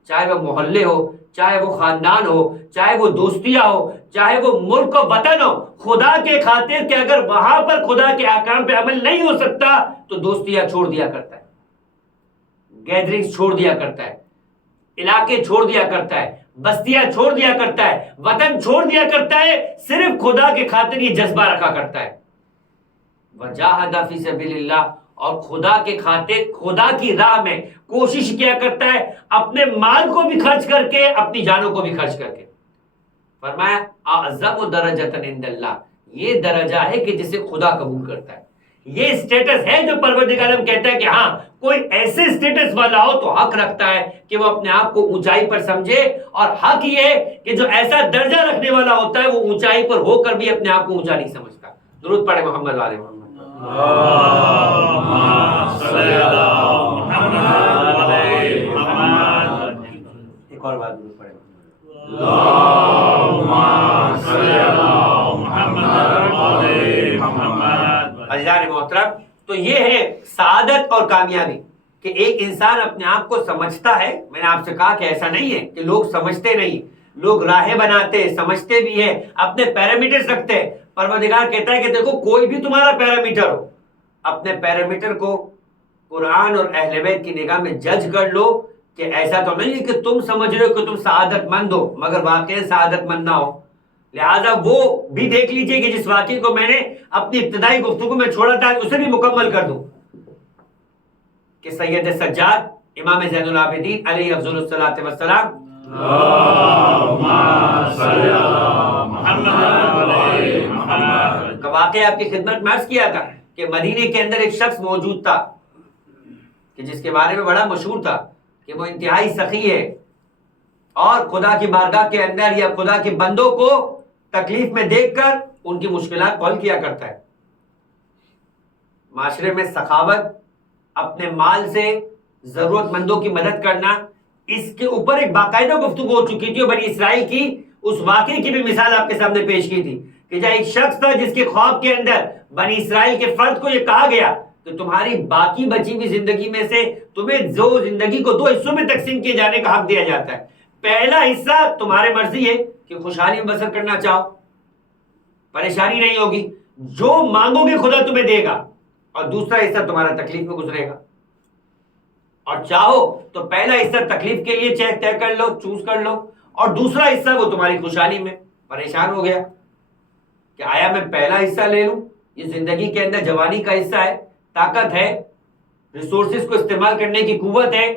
چاہے وہ محلے ہو، چاہے وہ خاندان ہو، چاہے وہ دوستیاں ہو، چاہے وہ ملک و وطن ہو، خدا کے خاطر کہ اگر وہاں پر خدا کے احکام پہ عمل نہیں ہو سکتا تو دوستیاں چھوڑ دیا کرتا ہے، گیدرنگز چھوڑ دیا کرتا ہے، علاقے چھوڑ دیا کرتا ہے، بستیاں چھوڑ دیا کرتا ہے، وطن چھوڑ دیا کرتا ہے، صرف خدا کے خاطر یہ جذبہ رکھا کرتا ہے، وجاہد فی سبیل اللہ، اور خدا کے خاطر خدا کی راہ میں کوشش کیا کرتا ہے، اپنے مال کو بھی خرچ کر کے، اپنی جانوں کو بھی خرچ کر کے۔ فرمایا اعظم درجۃ عند اللہ، یہ درجہ ہے کہ جسے خدا قبول کرتا ہے، یہ اسٹیٹس ہے جو پروردگار عالم کہتا ہے کہ ہاں کوئی ایسے اسٹیٹس والا ہو تو حق رکھتا ہے کہ وہ اپنے آپ کو اونچائی پر سمجھے، اور حق یہ ہے کہ جو ایسا درجہ رکھنے والا ہوتا ہے وہ اونچائی پر ہو کر بھی اپنے آپ کو اونچا نہیں سمجھتا۔ درود پڑھے محمد والے محمد۔ ایک اور بات درود پڑھے عزیزان محترم، تو یہ ہے سعادت اور کامیابی کہ ایک انسان اپنے آپ کو سمجھتا ہے۔ میں نے آپ سے کہا کہ ایسا نہیں ہے کہ لوگ سمجھتے نہیں، لوگ راہیں بناتے، سمجھتے بھی ہیں، اپنے پیرامیٹرز رکھتے ہیں۔ پروردگار کہتا ہے کہ دیکھو کوئی بھی تمہارا پیرامیٹر ہو، اپنے پیرامیٹر کو قرآن اور اہل بیت کی نگاہ میں جج کر لو کہ ایسا تو نہیں ہے کہ تم سمجھ رہے ہو کہ تم سعادت مند ہو مگر واقعی سعادت مند نہ ہو۔ لہٰذا وہ بھی دیکھ لیجئے کہ جس واقعے کو میں نے اپنی ابتدائی گفتگو میں چھوڑا تھا اسے بھی مکمل کر دوں کہ سید سجاد امام زین العابدین علیہ افضل الصلاۃ والسلام کا واقعہ آپ کی خدمت میں عرض کیا تھا کہ مدینے کے اندر ایک شخص موجود تھا کہ جس کے بارے میں بڑا مشہور تھا کہ وہ انتہائی سخی ہے اور خدا کی بارگاہ کے اندر یا خدا کے بندوں کو تکلیف میں دیکھ کر ان کی مشکلات کو حل کیا کرتا ہے۔ معاشرے میں سخاوت، اپنے مال سے ضرورت مندوں کی مدد کرنا، اس کے اوپر ایک باقاعدہ گفتگو ہو چکی تھی، اور بنی اسرائیل کی اس واقعے کی بھی مثال آپ کے سامنے پیش کی تھی کہ جہاں ایک شخص تھا جس کے خواب کے اندر بنی اسرائیل کے فرد کو یہ کہا گیا کہ تمہاری باقی بچی ہوئی زندگی میں سے تمہیں جو زندگی کو 2 حصوں میں تقسیم کیے جانے کا حق دیا جاتا ہے، پہلا حصہ تمہارے مرضی ہے کہ خوشحالی میں بسر کرنا چاہو، پریشانی نہیں ہوگی، جو مانگو گے خدا تمہیں دے گا، اور دوسرا حصہ تمہارا تکلیف میں گزرے گا، اور چاہو تو پہلا حصہ تکلیف کے لیے چیک طے کر لو، چوز کر لو، اور دوسرا حصہ وہ تمہاری خوشحالی میں۔ پریشان ہو گیا کہ آیا میں پہلا حصہ لے لوں، یہ زندگی کے اندر جوانی کا حصہ ہے، طاقت ہے، ریسورسز کو استعمال کرنے کی قوت ہے،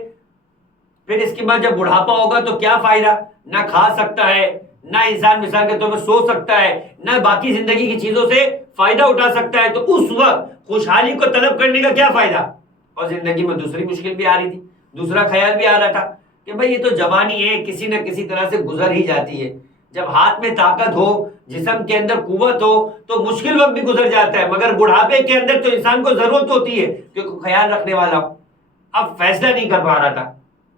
پھر اس کے بعد جب بڑھاپا ہوگا تو کیا فائدہ، نہ کھا سکتا ہے، نہ انسان مثال کے طور پر سو سکتا ہے، نہ باقی زندگی کی چیزوں سے فائدہ اٹھا سکتا ہے، تو اس وقت خوشحالی کو طلب کرنے کا کیا فائدہ؟ اور زندگی میں دوسری مشکل بھی آ رہی تھی، دوسرا خیال بھی آ رہا تھا کہ بھئی یہ تو جوانی ہے، کسی نہ کسی طرح سے گزر ہی جاتی ہے، جب ہاتھ میں طاقت ہو، جسم کے اندر قوت ہو تو مشکل وقت بھی گزر جاتا ہے، مگر بڑھاپے کے اندر تو انسان کو ضرورت ہوتی ہے کہ کوئی خیال رکھنے والا ہو۔ اب فیصلہ نہیں کر پا رہا تھا،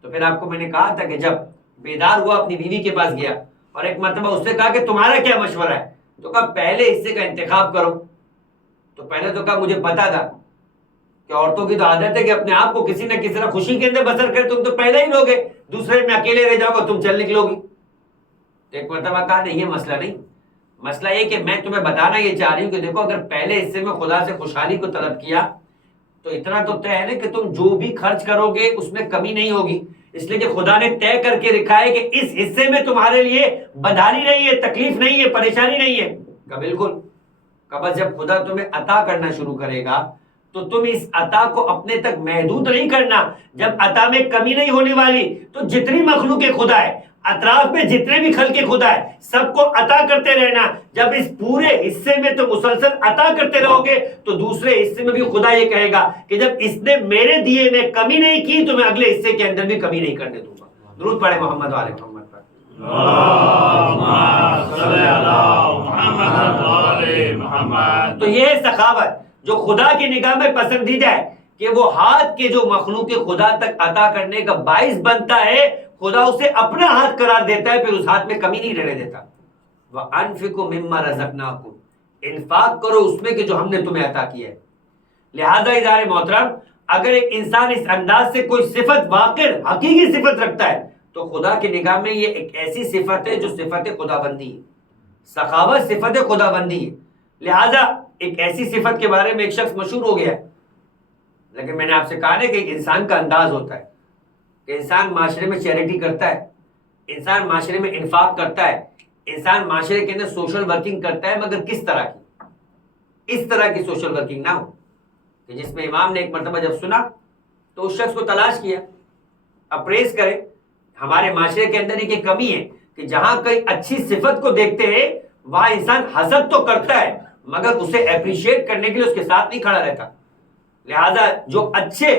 تو پھر آپ کو میں نے کہا تھا کہ جب بیدار ہوا اپنی بیوی کے پاس گیا اور ایک مرتبہ اس سے کہا کہ تمہارا کیا مشورہ ہے، تو کہا پہلے حصے کا انتخاب کرو۔ تو پہلے تو کہا مجھے پتا تھا کہ عورتوں کی تو عادت ہے کہ اپنے آپ کو کسی نہ کسی طرح خوشی کے اندر بسر کرے، تم تو پہلے ہی لوگے، دوسرے میں اکیلے رہ جاؤ گے، تم چل نکلو گی۔ تو ایک مرتبہ کہا نہیں، یہ مسئلہ نہیں، مسئلہ یہ کہ میں تمہیں بتانا یہ چاہ رہی ہوں کہ دیکھو اگر پہلے حصے میں خدا سے خوشحالی کو طلب کیا تو اتنا تو طے ہے نا کہ تم جو بھی خرچ کرو گے اس میں کمی نہیں ہوگی، اس لیے کہ خدا نے طے کر کے رکھا ہے کہ اس حصے میں تمہارے لیے بدحالی نہیں ہے، تکلیف نہیں ہے، پریشانی نہیں ہے۔ کہ بالکل، کہ بس جب خدا تمہیں عطا کرنا شروع کرے گا تو تم اس عطا کو اپنے تک محدود نہیں کرنا، جب عطا میں کمی نہیں ہونے والی تو جتنی مخلوق خدا ہے، اطراف میں جتنے بھی خلق خدا ہے، سب کو عطا کرتے رہنا۔ جب اس پورے حصے میں تم مسلسل عطا کرتے رہو گے تو دوسرے حصے میں بھی خدا یہ کہے گا کہ جب اس نے میرے دیے میں کمی نہیں کی تو میں اگلے حصے کے اندر بھی کمی نہیں کرنے دوں گا۔ درود پڑھے محمد والے محمد پر۔ تو یہ ہے سخاوت جو خدا کی نگاہ میں پسندیدہ ہے کہ وہ ہاتھ کے جو مخلوق خدا تک عطا کرنے کا باعث بنتا ہے، خدا اسے اپنا ہاتھ قرار دیتا ہے، پھر اس ہاتھ میں کمی نہیں رہنے دیتا۔ وَأَنفِقُوا مِمَّا رَزَقْنَاكُمْ، انفاق کرو اس میں کہ جو ہم نے تمہیں عطا کیا ہے۔ لہذا ادارے محترم، اگر ایک انسان اس انداز سے کوئی صفت واقع حقیقی صفت رکھتا ہے تو خدا کی نگاہ میں یہ ایک ایسی صفت ہے جو صفت خدا بندی ہے۔ سخاوت صفت خدا بندی ہے۔ لہذا ایک ایسی صفت کے بارے میں ایک شخص مشہور ہو گیا ہے، لیکن میں نے آپ سے کہا ہے کہ ایک انسان کا انداز ہوتا ہے کہ انسان معاشرے میں چیریٹی کرتا ہے، انسان معاشرے میں انفاق کرتا ہے، انسان معاشرے کے اندر سوشل ورکنگ کرتا ہے، مگر کس طرح کی؟ اس طرح کی سوشل ورکنگ نہ ہو کہ جس میں امام نے ایک مرتبہ جب سنا تو اس شخص کو تلاش کیا، اپریز کرے۔ ہمارے معاشرے کے اندر ایک کمی ہے کہ جہاں کوئی اچھی صفت کو دیکھتے ہیں وہاں انسان حسد تو کرتا ہے مگر اسے اپریشیٹ کرنے کے لیے اس کے ساتھ نہیں کھڑا رہتا۔ لہذا جو اچھے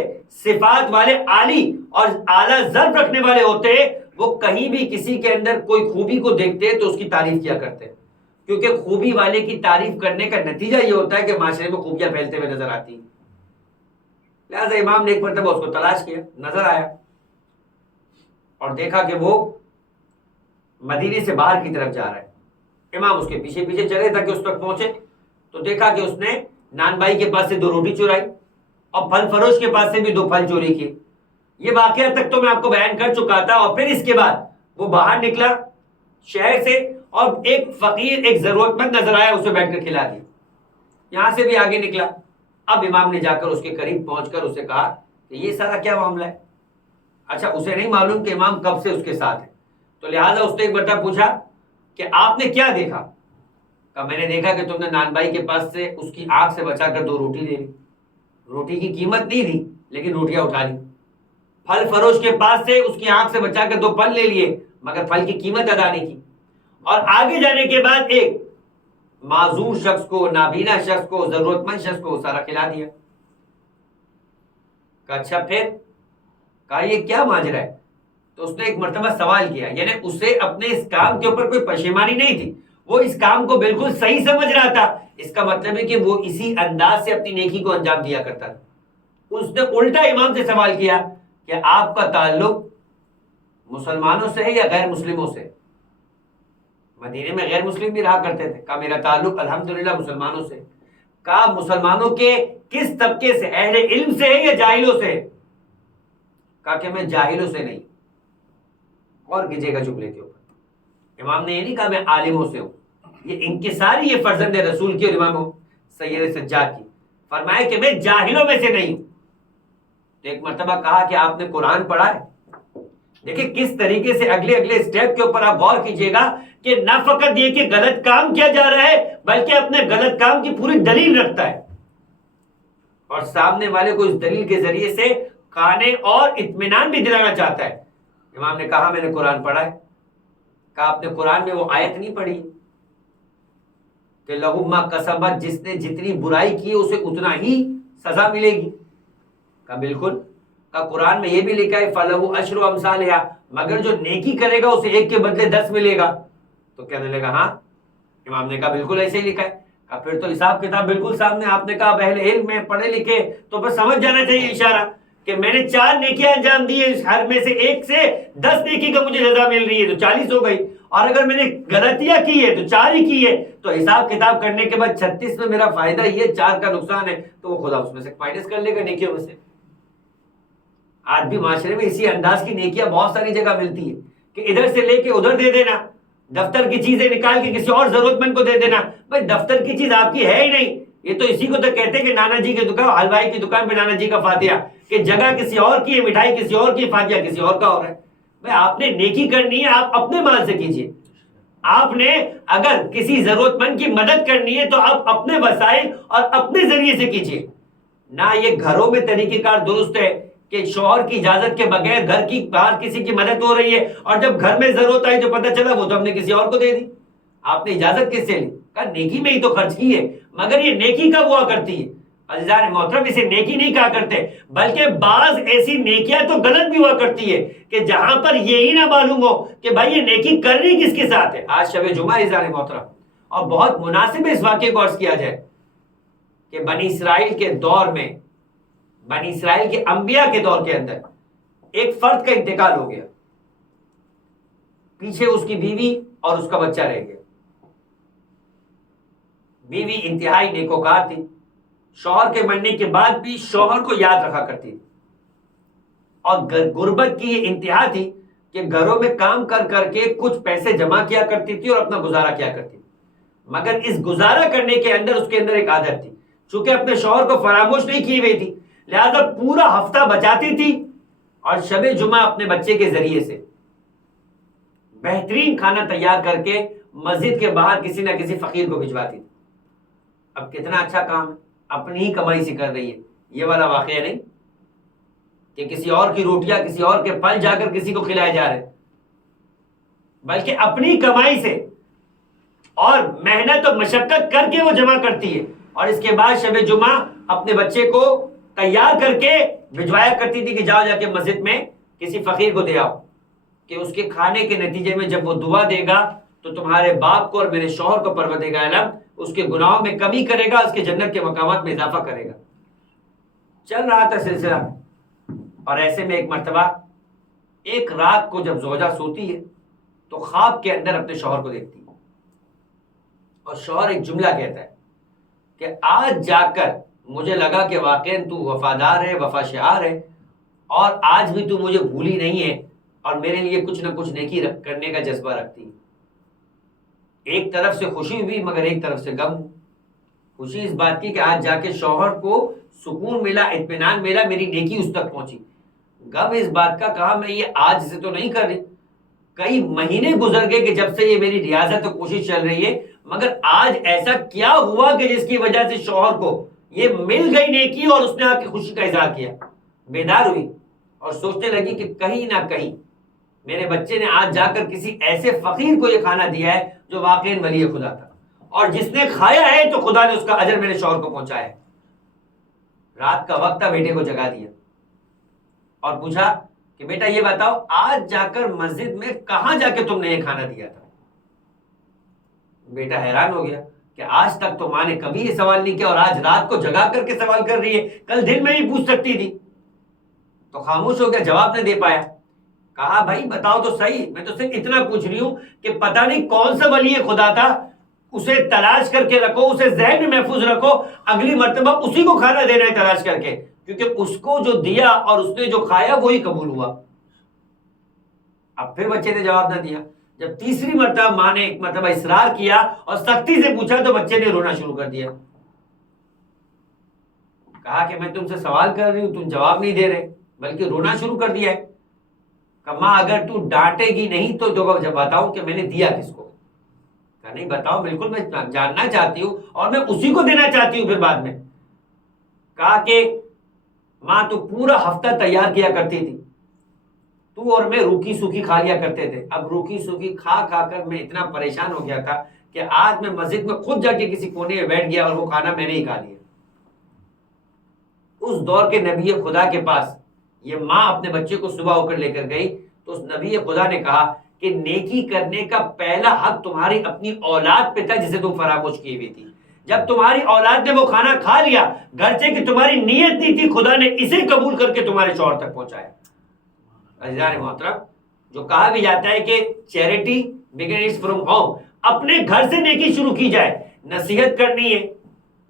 صفات والے عالی اور اعلیٰ ضرب رکھنے والے ہوتے ہیں وہ کہیں بھی کسی کے اندر کوئی خوبی کو دیکھتے ہیں تو اس کی تعریف کیا کرتے ہیں، کیونکہ خوبی والے کی تعریف کرنے کا نتیجہ یہ ہوتا ہے کہ معاشرے میں خوبیاں پھیلتے ہوئے نظر آتی ہیں۔ لہذا امام نے ایک مرتبہ اس کو تلاش کیا، نظر آیا اور دیکھا کہ وہ مدینے سے باہر کی طرف جا رہا ہے۔ امام اس کے پیچھے پیچھے چلے تاکہ اس تک پہنچے تو دیکھا کہ اس نے نان بھائی کے پاس سے 2 روٹی چرائی اور پھل فروش کے پاس سے بھی 2 پھل چوری کیے۔ یہ واقعہ تک تو میں آپ کو بیان کر چکا تھا، اور پھر اس کے بعد وہ باہر نکلا شہر سے اور ایک فقیر، ایک ضرورت مند نظر آیا، اسے بیٹھ کر کھلا دیا۔ یہاں سے بھی آگے نکلا۔ اب امام نے جا کر اس کے قریب پہنچ کر اسے کہا کہ یہ سارا کیا معاملہ ہے؟ اچھا، اسے نہیں معلوم کہ امام کب سے اس کے ساتھ ہے، تو لہٰذا اس نے ایک مرتبہ پوچھا کہ آپ نے کیا دیکھا؟ کہا میں نے دیکھا کہ تم نے نان بھائی کے پاس سے اس کی آنکھ سے بچا کر 2 روٹی لے لی، روٹی کی قیمت نہیں دی لیکن روٹیاں اٹھا لی۔ پھل فروش کے پاس سے اس کی آنکھ سے بچا کر 2 پھل لے لیے مگر پھل کی قیمت ادا نہیں کی، اور آگے جانے کے بعد ایک معذور شخص کو، نابینا شخص کو، ضرورت مند شخص کو سارا کھلا دیا۔ کہا اچھا پھر؟ کہا یہ کیا ماجرا ہے؟ تو اس نے ایک مرتبہ سوال کیا، یعنی اسے اپنے اس کام کے اوپر کوئی پشیمانی نہیں تھی، وہ اس کام کو بالکل صحیح سمجھ رہا تھا۔ اس کا مطلب ہے کہ وہ اسی انداز سے اپنی نیکی کو انجام دیا کرتا تھا۔ اس نے الٹا امام سے سوال کیا کہ آپ کا تعلق مسلمانوں سے ہے یا غیر مسلموں سے؟ مدینے میں غیر مسلم بھی رہا کرتے تھے۔ کہا میرا تعلق الحمدللہ مسلمانوں سے۔ کہا مسلمانوں کے کس طبقے سے؟ اہل علم سے ہے یا جاہلوں سے؟ کہا کہ میں جاہلوں سے نہیں۔ اور کیجیے گا جملے کے اوپر، امام نے یہ نہیں کہا میں عالموں سے ہوں، یہ انکساری یہ فرزند رسول کی اور امام سید سجاد کی، فرمایا کہ میں جاہلوں میں سے نہیں ہوں۔ تو ایک مرتبہ کہا کہ آپ نے قرآن پڑھا ہے؟ دیکھیں کس طریقے سے اگلے سٹیپ کے اوپر آپ غور کیجئے گا کہ نہ فقط یہ کہ غلط کام کیا جا رہا ہے بلکہ اپنے غلط کام کی پوری دلیل رکھتا ہے اور سامنے والے کو اس دلیل کے ذریعے سے کھانے اور اطمینان بھی دلانا چاہتا ہے۔ امام نے کہا میں نے قرآن پڑھا ہے۔ کہا آپ نے قرآن میں وہ آیت نہیں پڑھی کہ لہو ما کسبت، جس نے جتنی برائی کی ہے اسے اتنا ہی سزا ملے گی؟ کہا بالکل۔ کہا قرآن میں یہ بھی لکھا ہے فَلَهُ أَشْرُ أَمْثَالِهَا، مگر جو نیکی کرے گا اسے 1 کے بدلے 10 ملے گا۔ تو کہنے لگا ہاں، امام نے کہا بالکل ایسے ہی لکھا ہے۔ کہا پھر تو حساب کتاب بالکل سامنے، آپ نے کہا اہل علم میں پڑھے لکھے تو پھر سمجھ جانا چاہیے اشارہ کہ میں نے 4 نیکیاں انجام دی ہیں، ہر میں سے 1 سے 10 نیکی کا مجھے سزا مل رہی ہے تو 40 ہو گئی، اور اگر میں نے غلطیاں کی ہے تو 4 ہی کی ہے، تو حساب کتاب کرنے کے بعد 36 میں میرا فائدہ یہ 4 کا نقصان ہے، تو وہ خدا اس میں سے مائنس کر لے گا نیکیوں میں سے۔ آج بھی معاشرے میں اسی انداز کی نیکیاں بہت ساری جگہ ملتی ہے کہ ادھر سے لے کے ادھر دے دینا، دفتر کی چیزیں نکال کے کسی اور ضرورت مند کو دے دینا۔ بھائی دفتر کی چیز آپ کی ہے ہی نہیں، یہ تو اسی کو تو کہتے ہیں کہ نانا جی کی دکان، حلوائی کی دکان پہ نانا جی کا فاتحہ، کہ جگہ کسی اور کی ہے، مٹھائی کسی اور کی، فاتحہ کسی اور کا ہو رہا ہے۔ بھائی آپ نے نیکی کرنی ہے آپ اپنے مال سے کیجیے، آپ نے اگر کسی ضرورت مند کی مدد کرنی ہے تو آپ اپنے وسائل اور اپنے ذریعے سے کیجیے، نہ یہ گھروں میں طریقہ کار درست ہے کہ شوہر کی اجازت کے بغیر گھر کی باہر کسی کی مدد ہو رہی ہے اور جب گھر میں ضرورت آئی جو پتہ چلا وہ تو ہم نے کسی اور کو دے دی۔ آپ نے اجازت کس سے لی؟ کہا نیکی میں ہی تو خرچ کی ہے، مگر یہ نیکی کب ہوا کرتی ہے؟ عزیزان محترم اسے نیکی نہیں کہا کرتے، بلکہ بعض ایسی نیکیاں تو غلط بھی ہوا کرتی ہے کہ جہاں پر یہی نہ معلوم ہو کہ بھائی یہ نیکی کرنی کس کے ساتھ ہے۔ آج شب جمعہ عزیزان محترم، اور بہت مناسب ہے اس واقعے کو عرض کیا جائے کہ بنی اسرائیل کے دور میں بنی اسرائیل کے انبیاء کے دور کے اندر ایک فرد کا انتقال ہو گیا، پیچھے اس کی بیوی اور اس کا بچہ رہ گیا۔ بیوی انتہائی نیکوکار تھی، شوہر کے مرنے کے بعد بھی شوہر کو یاد رکھا کرتی تھی، اور غربت کی یہ انتہا تھی کہ گھروں میں کام کر کر کے کچھ پیسے جمع کیا کرتی تھی اور اپنا گزارا کیا کرتی تھی۔ مگر اس گزارا کرنے کے اندر اس کے اندر ایک عادت تھی، چونکہ اپنے شوہر کو فراموش نہیں کی ہوئی تھی، لہذا پورا ہفتہ بچاتی تھی اور شب جمعہ اپنے بچے کے ذریعے سے بہترین کھانا تیار کر کے مسجد کے باہر کسی نہ کسی فقیر کو بھجواتی تھی۔ اب کتنا اچھا کام ہے، اپنی ہی کمائی سے کر رہی ہے، یہ والا واقعہ نہیں کہ کسی اور کی روٹیاں، کسی اور کے پھل جا کر کسی کو کھلائے جا رہے، بلکہ اپنی کمائی سے اور محنت و مشقت کر کے وہ جمع کرتی ہے، اور اس کے بعد شب جمعہ اپنے بچے کو تیار کر کے بھجوایا کرتی تھی کہ جاؤ جا کے مسجد میں کسی فقیر کو دے آؤ، کہ اس کے کھانے کے نتیجے میں جب وہ دعا دے گا تو تمہارے باپ کو اور میرے شوہر کو پروردگار عالم اس کے گناہوں میں کمی کرے گا، اس کے جنت کے مقامات میں اضافہ کرے گا۔ چل رہا تھا سلسلہ، اور ایسے میں ایک مرتبہ ایک رات کو جب زوجہ سوتی ہے تو خواب کے اندر اپنے شوہر کو دیکھتی ہے، اور شوہر ایک جملہ کہتا ہے کہ آج جا کر مجھے لگا کہ واقعاً تو وفادار ہے، وفا شعار ہے، اور آج بھی تو مجھے بھولی نہیں ہے اور میرے لیے کچھ نہ کچھ نیکی کرنے کا جذبہ رکھتی ہے۔ ایک طرف سے خوشی ہوئی مگر ایک طرف سے غم۔ خوشی اس بات کی کہ آج جا کے شوہر کو سکون ملا، اطمینان ملا، میری نیکی اس تک پہنچی۔ غم اس بات کا، کہا میں یہ آج سے تو نہیں کر رہی، کئی مہینے گزر گئے کہ جب سے یہ میری ریاضت و کوشش چل رہی ہے، مگر آج ایسا کیا ہوا کہ جس کی وجہ سے شوہر کو یہ مل گئی نیکی اور اس نے آپ کی خوشی کا اظہار کیا۔ بیدار ہوئی اور سوچنے لگی کہ کہیں نہ کہیں میرے بچے نے آج جا کر کسی ایسے فقیر کو یہ کھانا دیا ہے جو واقعی ولی خدا تھا، اور جس نے کھایا ہے تو خدا نے اس کا اجر میرے شوہر کو پہنچایا ہے۔ رات کا وقت تھا، بیٹے کو جگا دیا اور پوچھا کہ بیٹا یہ بتاؤ آج جا کر مسجد میں کہاں جا کے تم نے یہ کھانا دیا تھا؟ بیٹا حیران ہو گیا کہ آج تک تو ماں نے کبھی یہ سوال نہیں کیا، اور آج رات کو جگا کر کے سوال کر رہی ہے، کل دن میں ہی پوچھ سکتی تھی۔ تو خاموش ہو گیا، جواب نہ دے پایا۔ کہا بھائی بتاؤ تو صحیح، میں تو صرف اتنا پوچھ رہی ہوں کہ پتہ نہیں کون سا ولی خدا تھا، اسے تلاش کر کے رکھو، اسے ذہن میں محفوظ رکھو، اگلی مرتبہ اسی کو کھانا دینا ہے تلاش کر کے، کیونکہ اس کو جو دیا اور اس نے جو کھایا وہی قبول ہوا۔ اب پھر بچے نے جواب نہ دیا۔ جب تیسری مرتبہ ماں نے ایک مرتبہ اصرار کیا اور سختی سے پوچھا تو بچے نے رونا شروع کر دیا۔ کہا کہ میں تم سے سوال کر رہی ہوں، تم جواب نہیں دے رہے بلکہ رونا شروع کر دیا ہے۔ کہ ماں اگر تو ڈانٹے گی نہیں تو جب بتاؤں کہ میں نے دیا کس کو؟ کہا نہیں بتاؤ، بالکل میں جاننا چاہتی ہوں اور میں اسی کو دینا چاہتی ہوں پھر بعد میں۔ کہا کہ ماں تو پورا ہفتہ تیار کیا کرتی تھی، تو اور میں روکھی سوکھی کھا لیا کرتے تھے، اب روکھی سوکھی کھا کھا کر میں اتنا پریشان ہو گیا تھا کہ آج میں مسجد میں خود جا کے کسی کونے میں بیٹھ گیا اور وہ کھانا میں نے ہی کھا لیا۔ اس دور کے نبی خدا کے پاس یہ ماں اپنے بچے کو صبح ہو کر لے کر گئی تو اس نبی خدا نے کہا کہ نیکی کرنے کا پہلا حق تمہاری اپنی اولاد پہ تھا جسے تم فراموش کی ہوئی تھی۔ جب تمہاری اولاد نے وہ کھانا کھا لیا، گرچہ کہ تمہاری نیت نہیں تھی، خدا نے اسے قبول کر کے تمہارے شوہر تک پہنچایا۔ عزیزان محترم، جو کہا بھی جاتا ہے کہ چیریٹی بگنز فرام ہوم، اپنے گھر سے نیکی شروع کی جائے۔ نصیحت کرنی ہے،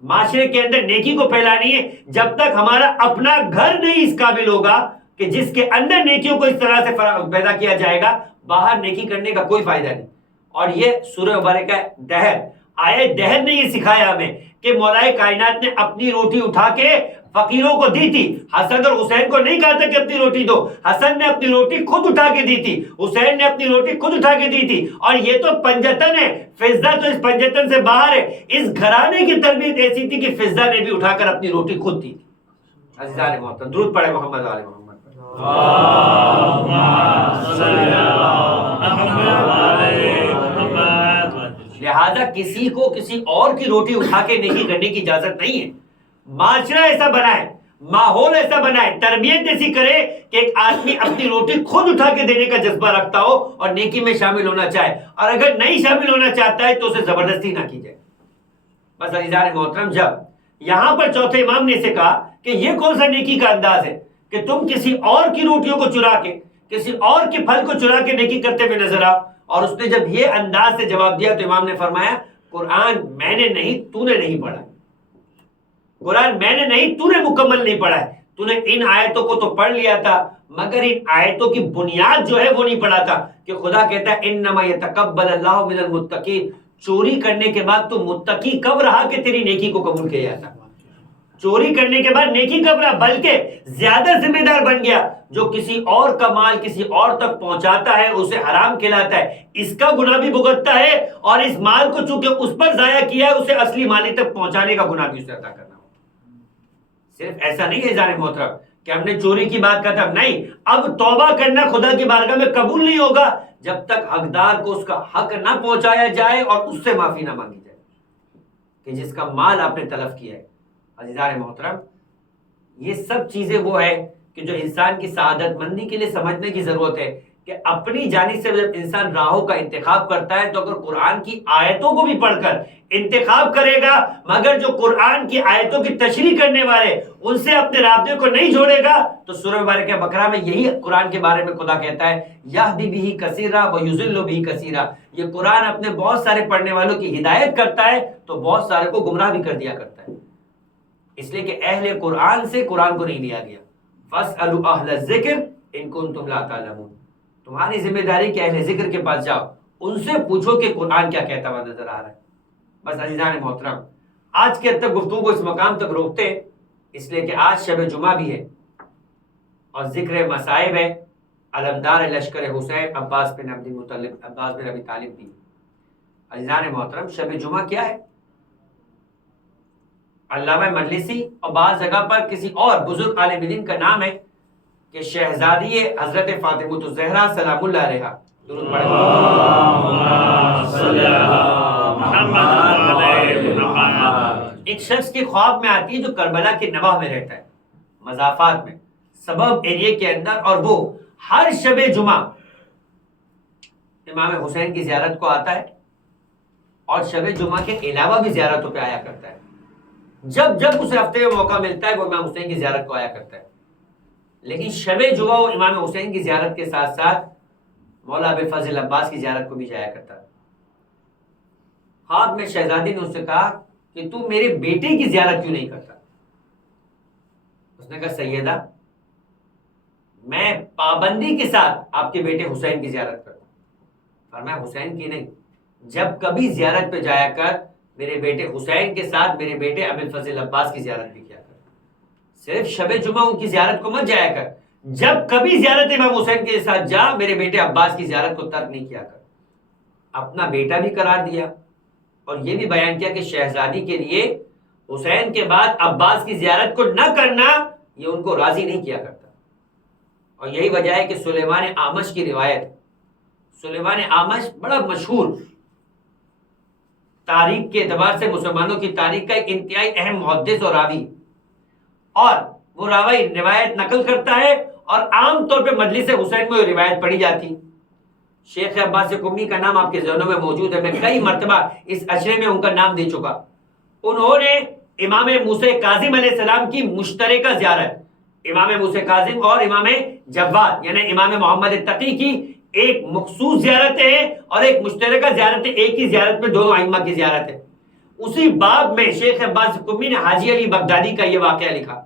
معاشرے کے اندر نیکی کو پھیلانی ہے، جب تک ہمارا اپنا گھر نہیں اس قابل ہوگا کہ جس کے اندر نیکیوں کو اس طرح سے پیدا کیا جائے گا، باہر نیکی کرنے کا کوئی فائدہ نہیں۔ اور یہ سورہ مبارکہ دہر، آیت دہر نے یہ سکھایا ہمیں کہ مولا کائنات نے اپنی روٹی اٹھا کے فقیروں کو دی تھی۔ حسن اور حسین کو نہیں کہا تھا کہ اپنی روٹی دو، حسن نے اپنی روٹی خود اٹھا کے دی تھی، حسین نے اپنی روٹی خود اٹھا کے دی تھی۔ اور یہ تو پنجتن ہے، فضہ تو اس پنجتن سے باہر ہے۔ اس گھرانے کی تربیت ایسی تھی کہ فضہ نے بھی اٹھا کر اپنی روٹی خود دی تھی۔ عزیزان محترم، درود پڑھے محمد و آل محمد۔ لہذا کسی کو کسی اور کی روٹی اٹھا کے نیکی کرنے کی اجازت نہیں ہے۔ معاشرہ ایسا بنائے، ماحول ایسا بنائے، تربیت ایسی کرے کہ ایک آدمی اپنی روٹی خود اٹھا کے دینے کا جذبہ رکھتا ہو اور نیکی میں شامل ہونا چاہے، اور اگر نہیں شامل ہونا چاہتا ہے تو اسے زبردستی نہ کی جائے۔ بس عزیزان محترم، جب یہاں پر چوتھے امام نے اسے کہا کہ یہ کون سا نیکی کا انداز ہے کہ تم کسی اور کی روٹیوں کو چرا کے، کسی اور کے پھل کو چرا کے نیکی کرتے ہوئے نظر آؤ. اور اس نے جب یہ انداز سے جواب دیا تو امام نے فرمایا قرآن میں نے نہیں، تو نے نہیں پڑھا. قرآن میں نے نہیں، تو نے مکمل نہیں پڑھا ہے. تو نے ان آیتوں کو تو پڑھ لیا تھا مگر ان آیتوں کی بنیاد جو ہے وہ نہیں پڑھا تھا کہ خدا کہتا ہے انما یتقبل اللہ من المتقین. چوری کرنے کے بعد تو متقی کب رہا کہ تیری نیکی کو قبول کیا جاتا؟ چوری کرنے کے بعد نیکی کب رہا؟ بلکہ زیادہ ذمہ دار بن گیا. جو کسی اور کا مال کسی اور تک پہنچاتا ہے اسے حرام کھلاتا ہے، اس کا گناہ بھی بھگتتا ہے، اور اس مال کو چونکہ اس پر ضائع کیا ہے اسے اصلی مالک تک پہنچانے کا گناہ بھی اسے عطا کرنا. صرف ایسا نہیں ہے عزیزان محترم کہ ہم نے چوری کی بات ختم، نہیں، اب توبہ کرنا خدا کی بارگاہ میں قبول نہیں ہوگا جب تک حقدار کو اس کا حق نہ پہنچایا جائے اور اس سے معافی نہ مانگی جائے کہ جس کا مال آپ نے تلف کیا ہے. عزیزان محترم یہ سب چیزیں وہ ہے کہ جو انسان کی سعادت مندی کے لیے سمجھنے کی ضرورت ہے کہ اپنی جانب سے جب انسان راہوں کا انتخاب کرتا ہے تو اگر قرآن کی آیتوں کو بھی پڑھ کر انتخاب کرے گا مگر جو قرآن کی آیتوں کی تشریح کرنے والے ان سے اپنے رابطے کو نہیں جوڑے گا تو سورہ مبارکہ بقرہ میں یہی قرآن کے بارے میں خدا کہتا ہے یہدی بہ کثیرا ویضل بہ کثیرا. یہ قرآن اپنے بہت سارے پڑھنے والوں کی ہدایت کرتا ہے تو بہت سارے کو گمراہ بھی کر دیا کرتا ہے. اس لیے کہ اہل قرآن سے قرآن کو نہیں لیا گیا. فاسألوا اہل الذکر ان کنتم لا تعلمون. تمہاری ذمہ داری کہ اہل ذکر کے پاس جاؤ، ان سے پوچھو کہ قرآن کیا کہتا ہوا نظر آ رہا ہے. بس عزیزان محترم آج کے تک گفتگو کو اس مقام تک روکتے ہیں اس لیے کہ آج شب جمعہ بھی ہے اور ذکر مصائب ہے. علمدار لشکر حسین عباس بن عبد المطلب عباس بن ابی طالب بھی. عزیزان محترم شب جمعہ کیا ہے؟ علامہ مجلسی اور بعض جگہ پر کسی اور بزرگ عالم دین کا نام ہے کہ شہزادی حضرت فاطمہ الزہرا سلام اللہ علیہا. درود پڑھیں. ایک شخص کے خواب میں آتی ہے جو کربلا کے نواح میں رہتا ہے، مضافات میں سبب ایریے کے اندر، اور وہ ہر شب جمعہ امام حسین کی زیارت کو آتا ہے اور شب جمعہ کے علاوہ بھی زیارتوں پہ آیا کرتا ہے. جب جب اسے ہفتے میں موقع ملتا ہے وہ امام حسین کی زیارت کو آیا کرتا ہے. لیکن شب جمعہ وہ امام حسین کی زیارت کے ساتھ ساتھ مولا ابی فضل عباس کی زیارت کو بھی جایا کرتا ہے. خواب میں شہزادی نے اس سے کہا کہ تو میرے بیٹے کی زیارت کیوں نہیں کرتا؟ اس نے کہا سیدہ میں پابندی کے ساتھ آپ کے بیٹے حسین کی زیارت کرتا ہوں. فرمایا حسین کی نہیں، جب کبھی زیارت پہ جایا کر میرے بیٹے حسین کے ساتھ میرے بیٹے ابی الفضل عباس کی زیارت بھی کیا کر. صرف شب جمعہ ان کی زیارت کو مت جایا کر، جب کبھی زیارت امام حسین کے ساتھ جا میرے بیٹے عباس کی زیارت کو ترک نہیں کیا کر. اپنا بیٹا بھی قرار دیا اور یہ بھی بیان کیا کہ شہزادی کے لیے حسین کے بعد عباس کی زیارت کو نہ کرنا یہ ان کو راضی نہیں کیا کرتا. اور یہی وجہ ہے کہ سلیمان اعمش کی روایت ہے. سلیمان اعمش بڑا مشہور تاریخ کے اعتبار سے مسلمانوں کی تاریخ کا ایک انتہائی اہم محدث اور راوی، اور وہ راوی روایت نقل کرتا ہے اور عام طور پہ مجلس حسین میں روایت پڑھی جاتی. شیخ عباس قمی کا نام آپ کے ذہنوں میں موجود ہے، میں کئی مرتبہ اس اشرے میں ان کا نام دے چکا. انہوں نے امام موسیٰ کاظم علیہ السلام کی مشترکہ زیارت، امام موسیٰ کاظم اور امام جواد یعنی امام محمد تقی کی ایک مخصوص زیارت ہے اور ایک مشترکہ زیارت ہے. ایک ہی زیارت میں دونوں ائمہ کی زیارت ہے. اسی باب میں شیخ عباس قمی نے حاجی علی بغدادی کا یہ واقعہ لکھا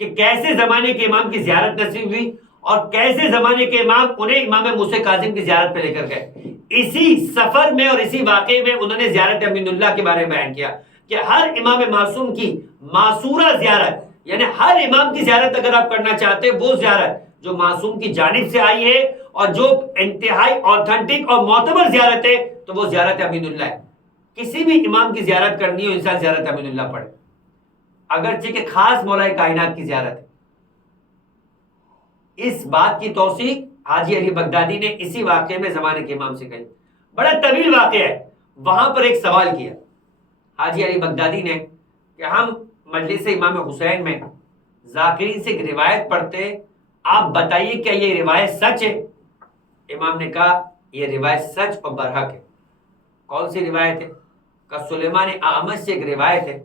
کہ کیسے زمانے کے امام کی زیارت نصیب ہوئی اور کیسے زمانے کے امام انہیں امام موسیٰ کاظم کی زیارت پہ لے کر گئے. اسی سفر میں اور اسی واقعے میں انہوں نے زیارت امین اللہ کے بارے میں بیان کیا کہ ہر امام معصوم کی معصورہ زیارت یعنی ہر امام کی زیارت اگر آپ کرنا چاہتے وہ زیارت جو معصوم کی جانب سے آئی ہے اور جو انتہائی آتھنٹک اور معتبر زیارت ہے تو وہ زیارت امین اللہ ہے. کسی بھی امام کی زیارت کرنی ہو انسان زیارت امین اللہ پڑھے، اگرچہ کہ خاص مولا کائنات کی زیارت ہے. اس بات کی توثیق حاجی علی بغدادی نے اسی واقعے میں زمانے کے امام سے کہی. بڑا طویل واقعہ ہے. وہاں پر ایک سوال کیا حاجی علی بغدادی نے کہ ہم مجلس امام حسین میں ذاکرین سے ایک روایت پڑھتے، آپ بتائیے کیا یہ روایت سچ ہے؟ امام نے کہا یہ روایت سچ اور برحق ہے. کون سی روایت ہے؟ کہ سلیمان اعمش سے ایک روایت ہے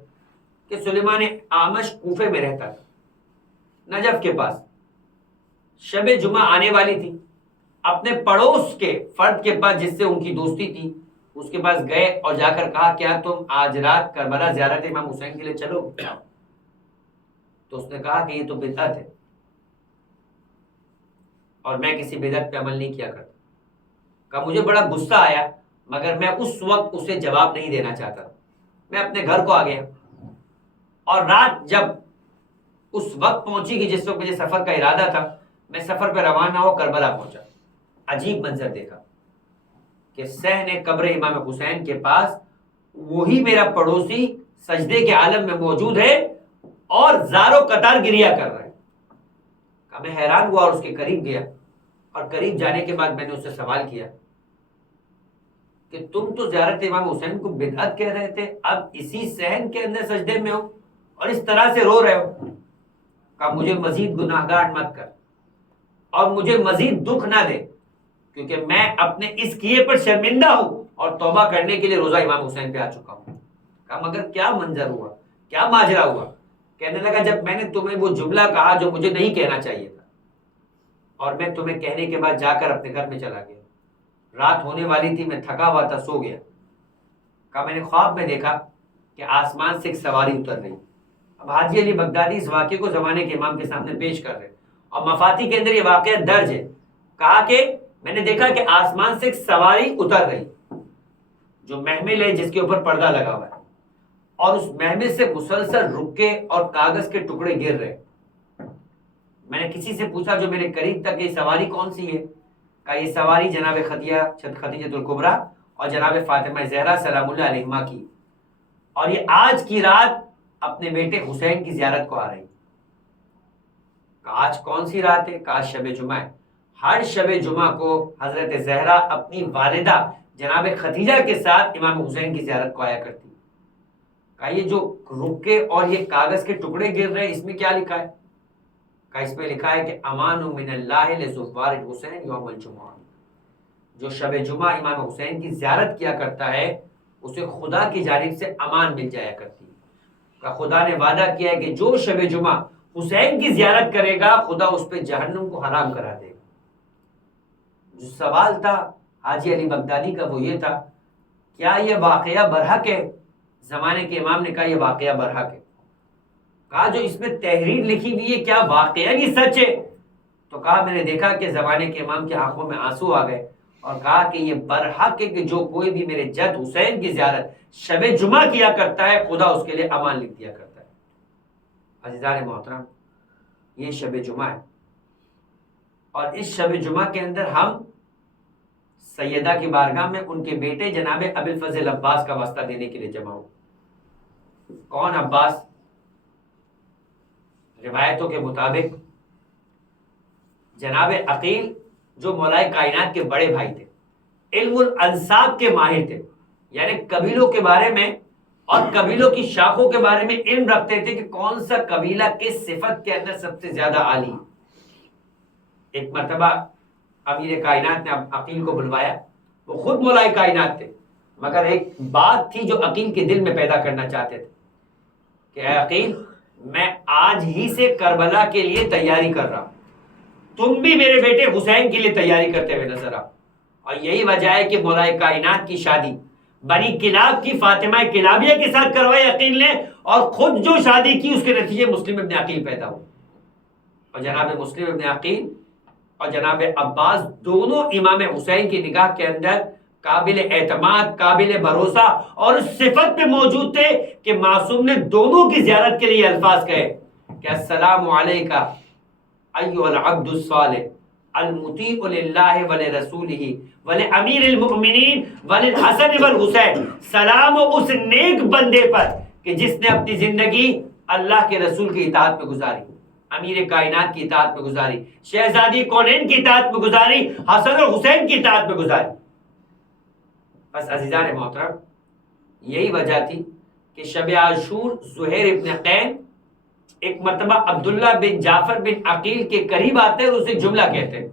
کہ سلیمان اعمش کوفے میں رہتا تھا. نجف کے پاس شب جمعہ آنے والی تھی، اپنے پڑوس کے فرد کے پاس جس سے ان کی دوستی تھی اس کے پاس گئے اور جا کر کہا کیا تم آج رات کربلا زیارت امام حسین کے لیے چلو گے؟ تو اس نے کہا کہ یہ تو بدعت ہے اور میں کسی بدعت پہ عمل نہیں کیا کرتا. کہا مجھے بڑا غصہ آیا مگر میں اس وقت اسے جواب نہیں دینا چاہتا، میں اپنے گھر کو آ گیا اور رات جب اس وقت پہنچی کہ جس وقت مجھے سفر کا ارادہ تھا میں سفر پہ روانہ ہو کربلا پہنچا. عجیب منظر دیکھا کہ صحن قبر امام حسین کے پاس وہی میرا پڑوسی سجدے کے عالم میں موجود ہے اور زار و قطار گریا کر رہا ہے. کہ میں حیران ہوا اور اس کے قریب گیا اور قریب جانے کے بعد میں نے اس سے سوال کیا کہ تم تو زیارت امام حسین کو بدعت کہہ رہے تھے، اب اسی صحن کے اندر سجدے میں ہو اور اس طرح سے رو رہے ہو. کہ مجھے مزید گناہگار مت کر اور مجھے مزید دکھ نہ دے کیونکہ میں اپنے اس کیے پر شرمندہ ہوں اور توبہ کرنے کے لیے روزہ امام حسین پہ آ چکا ہوں. کہا مگر کیا منظر ہوا، کیا ماجرا ہوا؟ کہنے لگا جب میں نے تمہیں وہ جملہ کہا جو مجھے نہیں کہنا چاہیے تھا اور میں تمہیں کہنے کے بعد جا کر اپنے گھر میں چلا گیا، رات ہونے والی تھی، میں تھکا ہوا تھا، سو گیا. کہا میں نے خواب میں دیکھا کہ آسمان سے ایک سواری اتر رہی. اب حاجی علی بغدادی اس واقعے کو زمانے کے امام کے سامنے پیش کر رہے اور مفاتی کے اندر یہ واقعہ درج ہے. کہا کہ میں نے دیکھا کہ آسمان سے ایک سواری اتر رہی جو محمل ہے جس کے اوپر پردہ لگا ہوا ہے اور اس محمل سے مسلسل رکے اور کاغذ کے ٹکڑے گر رہے. میں نے کسی سے پوچھا جو میرے قریب تک یہ سواری کون سی ہے؟ کہا یہ سواری جناب خدیجہ الکبریٰ اور جناب فاطمہ زہرا سلام اللہ علیہما کی، اور یہ آج کی رات اپنے بیٹے حسین کی زیارت کو آ رہی. کہا آج کون سی رات ہے؟ کہا شب جمعہ ہے. ہر شب جمعہ کو حضرت زہرا اپنی والدہ جناب خدیجہ کے ساتھ امام حسین کی زیارت کو آیا کرتی. کہا یہ جو رکے اور یہ کاغذ کے ٹکڑے گر رہے اس میں کیا لکھا ہے؟ کہا اس میں لکھا ہے کہ امان من اللہ لزوار الحسین یوم الجمعہ. جو شب جمعہ امام حسین کی زیارت کیا کرتا ہے اسے خدا کی جانب سے امان مل جایا کرتی ہے. کہ خدا نے وعدہ کیا ہے کہ جو شب جمعہ حسین کی زیارت کرے گا خدا اس پہ جہنم کو حرام کرا دے گا. جو سوال تھا حاجی علی بغدادی کا وہ یہ تھا کیا یہ واقعہ برحق ہے؟ زمانے کے امام نے کہا یہ واقعہ برحق ہے. کہا جو اس میں تحریر لکھی ہوئی ہے کیا واقعہ کی سچ ہے؟ تو کہا میں نے دیکھا کہ زمانے کے امام کی آنکھوں میں آنسو آ گئے اور کہا کہ یہ برحق ہے کہ جو کوئی بھی میرے جد حسین کی زیارت شب جمعہ کیا کرتا ہے خدا اس کے لیے امان لکھ دیا کرتا ہے. عزیزان محترم یہ شب جمعہ ہے اور اس شب جمعہ کے اندر ہم سیدہ کی بارگاہ میں ان کے بیٹے جناب ابی الفضل عباس کا واسطہ دینے کے لیے جمع ہو. کون عباس؟ روایتوں کے مطابق جناب عقیل جو مولائے کائنات کے بڑے بھائی تھے، علم الانساب کے ماہر تھے، یعنی قبیلوں کے بارے میں اور قبیلوں کی شاخوں کے بارے میں علم رکھتے تھے کہ کون سا قبیلہ کس صفت کے اندر سب سے زیادہ عالی. ایک مرتبہ امیر کائنات نے عقیل کو بلوایا، وہ خود مولائے کائنات تھے مگر ایک بات تھی جو عقیل کے دل میں پیدا کرنا چاہتے تھے کہ اے عقیل میں آج ہی سے کربلا کے لیے تیاری کر رہا ہوں، تم بھی میرے بیٹے حسین کے لیے تیاری کرتے ہوئے نظر آؤ. اور یہی وجہ ہے کہ مولائے کائنات کی شادی بنی کلاب کی فاطمہ کلابیہ کے ساتھ کروائی عقیل نے اور خود جو شادی کی اس کے نتیجے مسلم ابن عقیل پیدا ہوئے. اور جناب مسلم ابن عقیل اور جناب عباس دونوں امام حسین کی نگاہ کے اندر قابل اعتماد، قابل بھروسہ اور اس صفت پہ موجود تھے کہ معصوم نے دونوں کی زیارت کے لیے الفاظ کہے کہ السلام علیکہ ایھا العبد الصالح المطیع للہ ولرسولہ ولامیر المؤمنین وللحسن والحسین. سلام اس نیک بندے پر کہ جس نے اپنی زندگی اللہ کے رسول کی اطاعت میں گزاری، امیر کائنات کی اطاعت میں گزاری، شہزادی کونین کی اطاعت میں گزاری، حسن اور حسین کی اطاعت میں گزاری. بس عزیزان محترم یہی وجہ تھی کہ شب عاشور زہیر ابن قین ایک مرتبہ عبداللہ بن جعفر بن عقیل کے قریب آتے ہیں اور اسے جملہ کہتے ہیں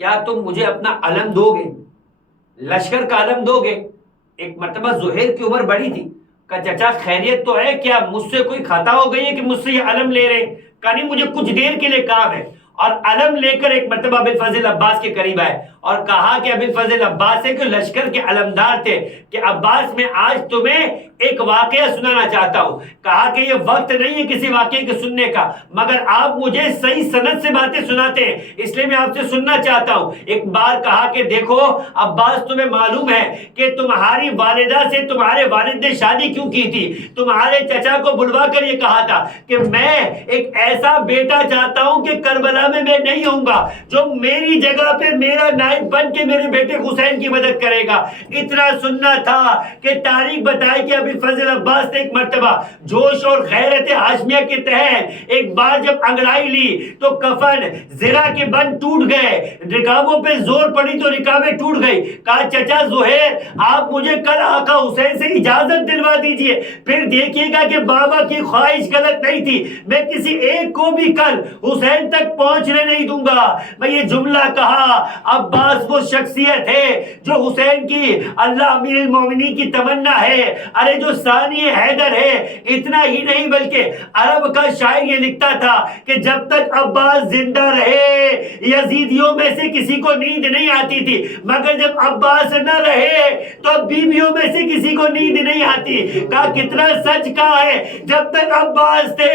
کیا تم مجھے اپنا علم دو گے، لشکر کا علم دو گے؟ ایک مرتبہ زہیر کی عمر بڑی تھی. کہا چچا خیریت تو ہے، کیا مجھ سے کوئی خطا ہو گئی ہے کہ مجھ سے یہ علم لے رہے؟ کہا نہیں مجھے کچھ دیر کے لیے کام ہے، اور علم لے کر ایک مرتبہ ابوالفضل عباس کے قریب آئے اور کہا کہ ابوالفضل عباس ہے کہ لشکر کے علمدار تھے کہ عباس میں آج تمہیں ایک واقعہ سنانا چاہتا ہوں. کہا کہ یہ وقت نہیں ہے کسی واقعے کے سننے کا، مگر آپ مجھے صحیح سند سے باتیں سناتے ہیں اس لیے میں آپ سے سننا چاہتا ہوں. ایک بار کہا کہ دیکھو عباس تمہیں معلوم ہے کہ تمہاری والدہ سے تمہارے والد نے شادی کیوں کی تھی؟ تمہارے چچا کو بلوا کر یہ کہا تھا کہ میں ایک ایسا بیٹا چاہتا ہوں کہ کربلا میں نہیں ہوں گا جو میری جگہ پہ میرا نائب بن کے میرے بیٹے حسین کی مدد کرے گا. اتنا سننا تھا کہ تاریخ بتائے کہ ابوالفضل عباس نے ایک مرتبہ جوش اور غیرت ہاشمیہ کے تحت ایک بار جب انگڑائی لی تو کفن زرہ کے بند ٹوٹ گئے، رکابوں پہ زور پڑی تو رکابیں ٹوٹ گئی. کہا چچا زہیر آپ مجھے کل آقا حسین سے اجازت دلوا دیجئے، پھر دیکھیے گا کہ بابا کی خواہش غلط نہیں تھی، میں کسی ایک کو بھی کل حسین تک پہنچنے نہیں دوں گا. میں یہ جملہ کہا عباس وہ شخصیت ہے جو حسین کی اللہ امیر المومنین کی تمنا ہے. ارے جو ثانی حیدر ہے، اتنا ہی نہیں بلکہ عرب کا شاعر یہ لکھتا تھا کہ جب تک عباس زندہ رہے یزیدیوں میں سے کسی کو نیند نہیں آتی تھی، مگر جب عباس نہ رہے تو بیویوں میں سے کسی کو نیند نہیں آتی. کہا کتنا سچ کہا ہے، جب تک عباس تھے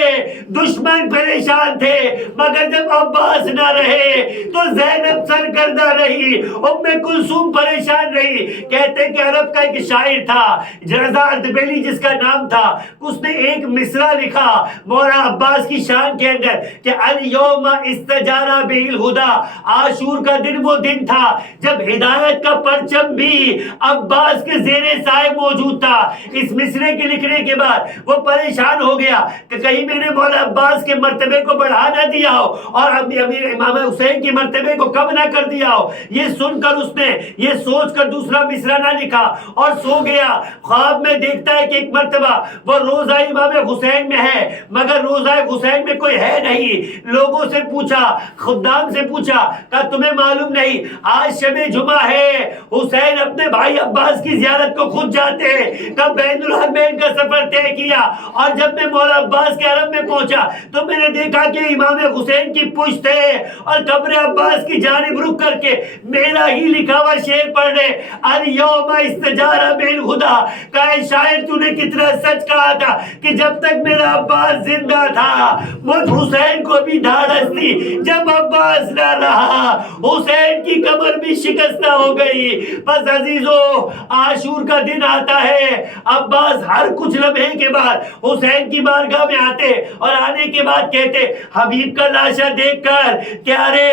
دشمن پریشان تھے، مگر جب عباس نہ رہے تو زینب سرگردہ رہی، ام کلثوم پریشان رہی. کہتے کہ عرب کا ایک شاعر تھا رضا اردبیلی جس کا نام تھا، اس نے ایک مصرع لکھا مولا عباس کی شان کے اندر کہ الیوم استجارہ بہ الہدی، عاشور کا دن وہ دن تھا جب ہدایت کا پرچم بھی عباس کے زیر سائے موجود تھا. اس مصرے کے لکھنے کے بعد وہ پریشان ہو گیا کہ کہیں میں نے مولا عباس کے مرتبے کو بڑھا نہ دیا ہو اور امیر امام حسین کی مرتبے کو کم نہ کر دیا ہو. یہ سن کر اس نے یہ سوچ کر دوسرا مصرع نہ لکھا اور سو گیا. خواب میں دیکھتا ہے کہ ایک مرتبہ وہ روزہ امام حسین میں ہے مگر روزہ حسین میں کوئی ہے نہیں. لوگوں سے پوچھا، خدام سے پوچھا، کہا تمہیں معلوم نہیں آج شب جمعہ ہے، حسین اپنے بھائی عباس کی زیارت کو خود جاتے ہیں. کہا بین الحرمین کا سفر طے کیا اور جب میں مولا عباس کے حرم میں پہنچا تو میں نے دیکھا کہ امام حسین کی پشت ہے اور قبر عباس کی جانب رک کر کے میرا ہی لکھا ہوا شعر پڑھ رہے الیوم استجارہ بہ الہدی. کہا شاعر تو نے کتنا سچ کہا تھا کہ جب تک میرا عباس زندہ تھا مجھ حسین کو بھی دھاڑس تھی، جب عباس نہ رہا حسین کی کمر بھی شکستہ ہو گئی. بس عزیزو عاشور کا دن آتا ہے، عباس ہر کچھ لمحے کے بعد حسین کی بارگاہ میں آتے اور آنے کے بعد کہتے حبیب کا لاشا دیکھ کر کہ ارے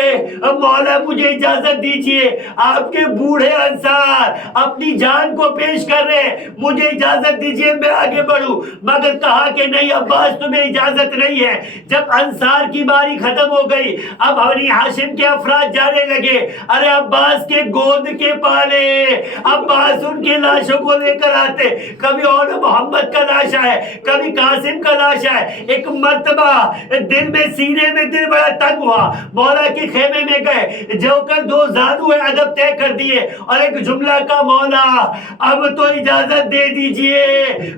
مولا مجھے اجازت دیجئے، آپ کے بوڑھے انصار اپنی جان کو پیش کر رہے، مجھے اجازت دیجئے میں آگے بڑھوں. مگر کہا کہ نہیں عباس تمہیں اجازت نہیں ہے. جب انصار کی باری ختم ہو گئی اب بنی ہاشم کے افراد جانے لگے. ارے عباس کے گود کے پالے عباس ان کے لاشوں کو لے کر آتے، کبھی اور محمد کا لاشا ہے کبھی قاسم کا لاشا ہے. ایک مرتبہ دل میں سینے میں دل بڑا تنگ ہوا، مولا کے خیمے میں گئے، جو کر دو زانو ادب طے کر دیے اور ایک جملہ کا مولا اب تو اجازت دے دیجئے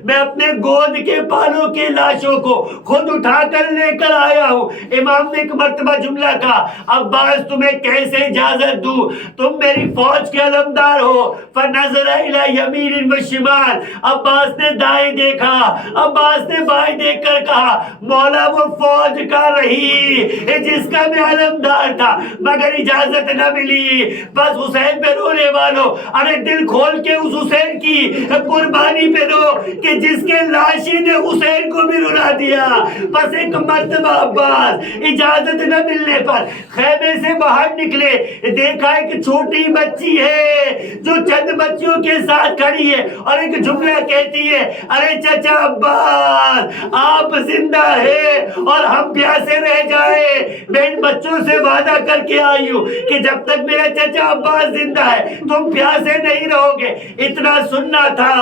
میں اپنے گود کے پالوں کے لاشوں کو خود اٹھا کر لے کر آیا ہوں. امام نے ایک مرتبہ جملہ کہا عباس تمہیں کیسے اجازت دوں، تم میری فوج کے علمدار ہو. فنظر الی یمین و شمال، عباس نے دائیں دیکھا، عباس نے بائیں دیکھ کر کہا مولا وہ فوج کا رہی جس کا میں علمدار تھا مگر اجازت نہ ملی. بس حسین پہ رونے والوں ارے دل کھول کے اس حسین کی قربانی پہ رو کہ جس کے لاشی نے حسین کو بھی رلا دیا. بس ایک مرتبہ عباس اجازت نہ ملنے پر خیمے سے باہر نکلے، دیکھا ایک چھوٹی بچی ہے جو چند بچیوں کے ساتھ کھڑی ہے اور ایک جملہ کہتی ہے ارے چچا عباس آپ زندہ ہے اور ہم پیاسے رہ جائے، میں ان بچوں سے وعدہ کر کے آئی ہوں کہ جب تک میرا چچا عباس زندہ ہے تم پیاسے نہیں رہو گے. اتنا سننا تھا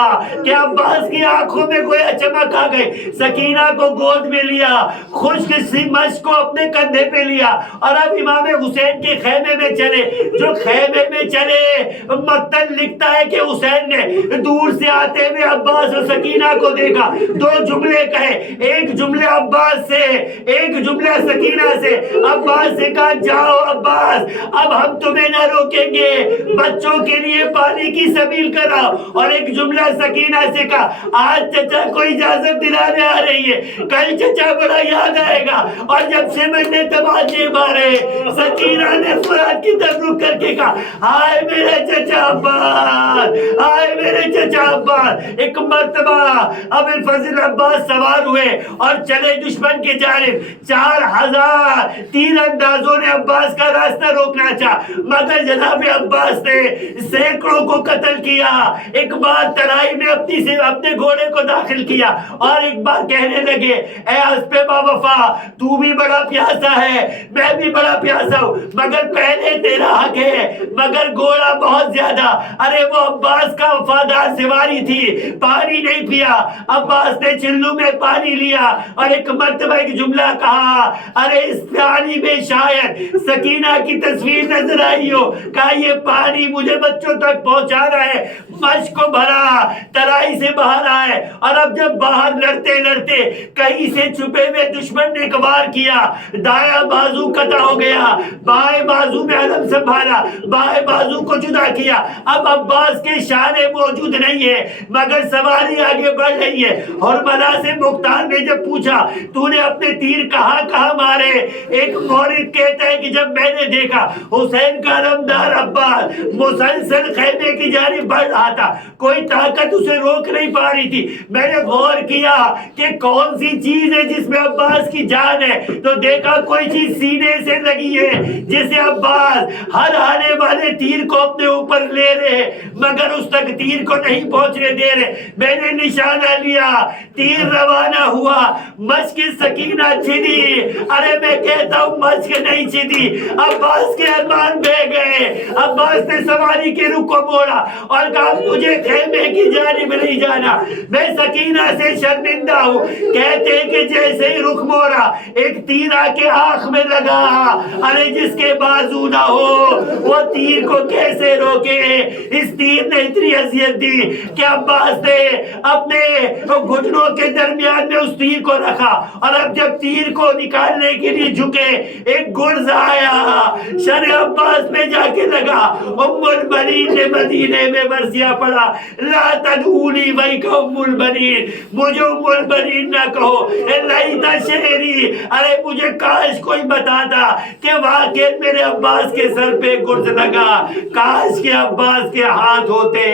کہ عباس کی آنکھوں میں گویا چمک آ گئی. سکینہ کو گود میں لیا، خشک سی مشک کو اپنے کندھے پہ لیا اور اب امام حسین کے خیمے میں چلے. جو خیمے میں چلے متن لکھتا ہے کہ حسین نے دور سے آتے ہوئے عباس اور سکینہ کو دیکھا, 2 جملے کہے, ایک جملہ عباس سے, ایک جملہ سکینہ سے. عباس سے کہا جاؤ عباس, اب ہم تمہیں نہ روکیں گے, بچوں کے لیے پانی کی سبیل کراؤ. اور ایک جملہ سکینہ سے کہا آج چچا کو اجازت دلانے آ رہی ہے, کل چچا بڑا یاد آئے گا. اور جب سے میں نے تماچے مارے, سکینہ نے فرات کی طرف رک کر کے کہا ہائے میرے چچا عباس, ہائے میرے چچا عباس. ایک مرتبہ ابو الفضل عباس سوار ہوئے اور چلے دشمن کی جانب. 4000 تیر اندازوں نے عباس کا راستہ روکنا چاہا, مگر جناب عباس نے سینکڑوں کو قتل کیا. ایک بار ترائی میں اپنے گھوڑے کو داخل کیا اور ایک بار کہنے لگے اے اسپِ با وفا, تو بھی بڑا پیاسا ہے, میں بھی بڑا پیاسا ہوں, مگر پہلے تیرا حق ہے, مگر گھوڑا بہت زیادہ. ارے وہ عباس کا وفادار سواری تھی, پانی نہیں پیا. عباس نے چلو میں پانی لیا اور ایک مرتبہ ایک جملہ کہا, ارے اس پانی میں شاید سکینہ کی تصویر نظر آئی ہو. کہا یہ پانی مجھے بچوں تک پہنچانا ہے. مشق کو بھرا, ترائی سے باہر آئے, اور اب جب باہر لڑتے لڑتے کہیں سے چھپے ہوئے دشمن نے وار کیا, دایاں بازو قطع ہو گیا, بائیں بازو میں علم سنبھالا, بائیں بازو کو جدا کیا. اب عباس کے شانے موجود نہیں ہے, مگر سواری آگے بڑھ رہی ہے. اور ملا سے مختار نے جب پوچھا تو نے اپنے تیر کہاں کہاں مارے, ایک مورد کہتا ہے کہ جب میں نے دیکھا حسین کا علمدار عباس مسلسل خیمے کی جانب بڑھ رہا تھا, کوئی طاقت اسے روک نہیں پا رہی تھی. میں نے غور کیا کہ کون سی چیز ہے جس میں عباس کی جان ہے, تو دیکھا کوئی چیز سینے سے لگی ہے جسے عباس ہر آنے والے تیر کو اپنے اوپر لے رہے, مگر اس تک تیر کو نہیں پہنچنے دے رہے. میں نے نشانہ لیا, تیر روانہ ہوا, مشق سکینہ چھدی. ارے میں کہتا ہوں مشق نہیں چھدی, عباس کے ارمان بہ گئے. عباس نے سواری کے رخ کو موڑا اور کہا مجھے خیمے کی جانب نہیں جانا, میں سکینہ سے شرمندہ ہوں. کہتے کہ جیسے ہی رخ موڑا ایک تیر آ کے آنکھ میں لگا. ارے جس کے بازو نہ ہو وہ تیر کو کیسے روکے. اس تیر نے اتنی اذیت دی کہ عباس نے اپنے گھٹنوں کے درمیان میں اس تیر کو رکھا, اور اب جب تیر کو نکالنے کے لیے جھکے ایک گرز آیا, شرع عباس میں جا کے لگا. ام البنین نے مدینے میں مرثیہ پڑھا, لا تدعونی ویک ام البنین, مجھے ام البنین نہ کہو. لیت شعری, ارے مجھے کاش کوئی بتاتا کہ واقع میرے عباس کے سر پہ گرز لگا, کاش کہ عباس کے ہاتھ ہوتے,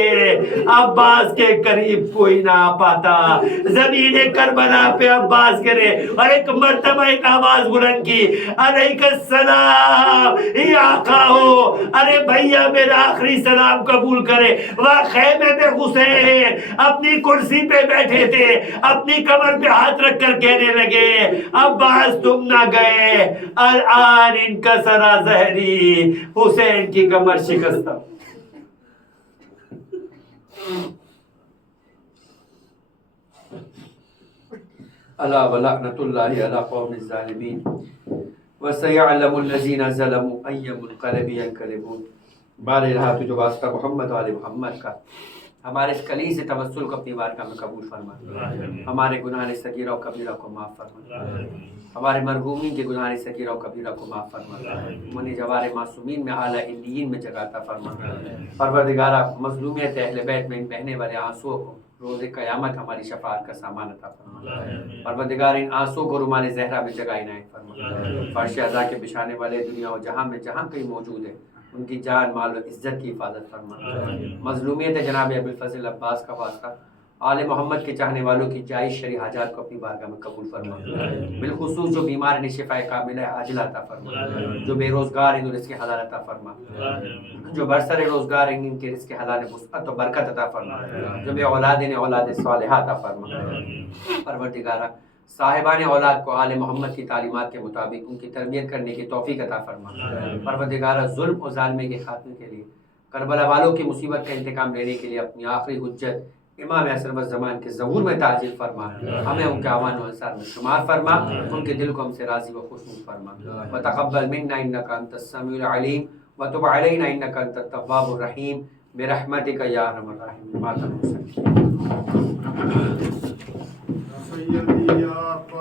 عباس کے قریب کوئی نہ پاتا. زمین کربلا پہ عباس کرے. اور ایک مرتبہ ایک آواز بلند کی, علیک السلام یا آقا ہو, ارے بھیا میرا آخری سلام قبول کرے. وہ خیمے میں حسین اپنی کرسی پہ بیٹھے تھے, اپنی کمر پہ ہاتھ رکھ کر کہنے لگے عباس تم نہ گئے, الآن انکسر ظہری, حسین کی کمر شکستہ. الا ولعنۃ اللہ علی قوم الظالمین وسیعلم الذین ظلموا ای منقلب ینقلبون. بار الہ تجھے واسطہ محمد و آل محمد کا, ہمارے اس کلی سے توسل کو اپنی بارگاہ میں قبول فرما, ہمارے گناہ صغیرہ و کبیرہ کو معاف فرما, ہمارے مرحومین کے گناہ صغیرہ و کبیرہ کو معاف فرما, منی جوار معصومین میں اعلیٰ علیین میں جگہ عطا فرما. پروردگارہ مظلومیت اہل بیت میں ان بہنے والے آنسو کو روز قیامت ہماری شفاعت کا سامان عطا فرما. پروردگار ان آنسو کو رومال زہرا میں جگہ عنایت فرما. فرش عزا کے بچھانے والے دنیا و جہاں میں جہاں کہیں موجود ہے ان کی جان مال و عزت کی حفاظت فرما. مظلومیت جناب ابو الفضل عباس کا واسطہ آل محمد کے چاہنے والوں کی جائز شرعی حاجات کو اپنی بارگاہ میں قبول فرما. بالخصوص جو بیمار ہیں شفاء کاملہ عاجلہ عطا فرما, جو بے روزگار ہیں رزق حلال عطا فرما, جو برسر روزگار ہیں ان کے رزق حلال وسعت و برکت عطا فرما, جو بے اولاد ہیں اولاد صالحہ عطا فرما. پروردگارہ صاحبان اولاد کو آل محمد کی تعلیمات کے مطابق ان کی تربیت کرنے کی توفیق عطا فرما. پروردگارہ ظلم و ظالمی کے خاتمے کے لیے کربلا والوں کی مصیبت کا انتقام لینے کے لیے اپنی آخری حجت امام اعظم الزمان کے ظہور میں تعجیل فرما، ہمیں ان کے اعوان و انصار میں شمار فرما، ان کے دل کو ہم سے راضی و خوشنود فرما۔ وتقبل منا انک انت السمیع العلیم وتب علینا انک انت التواب الرحیم برحمتک یا ارحم الراحمین۔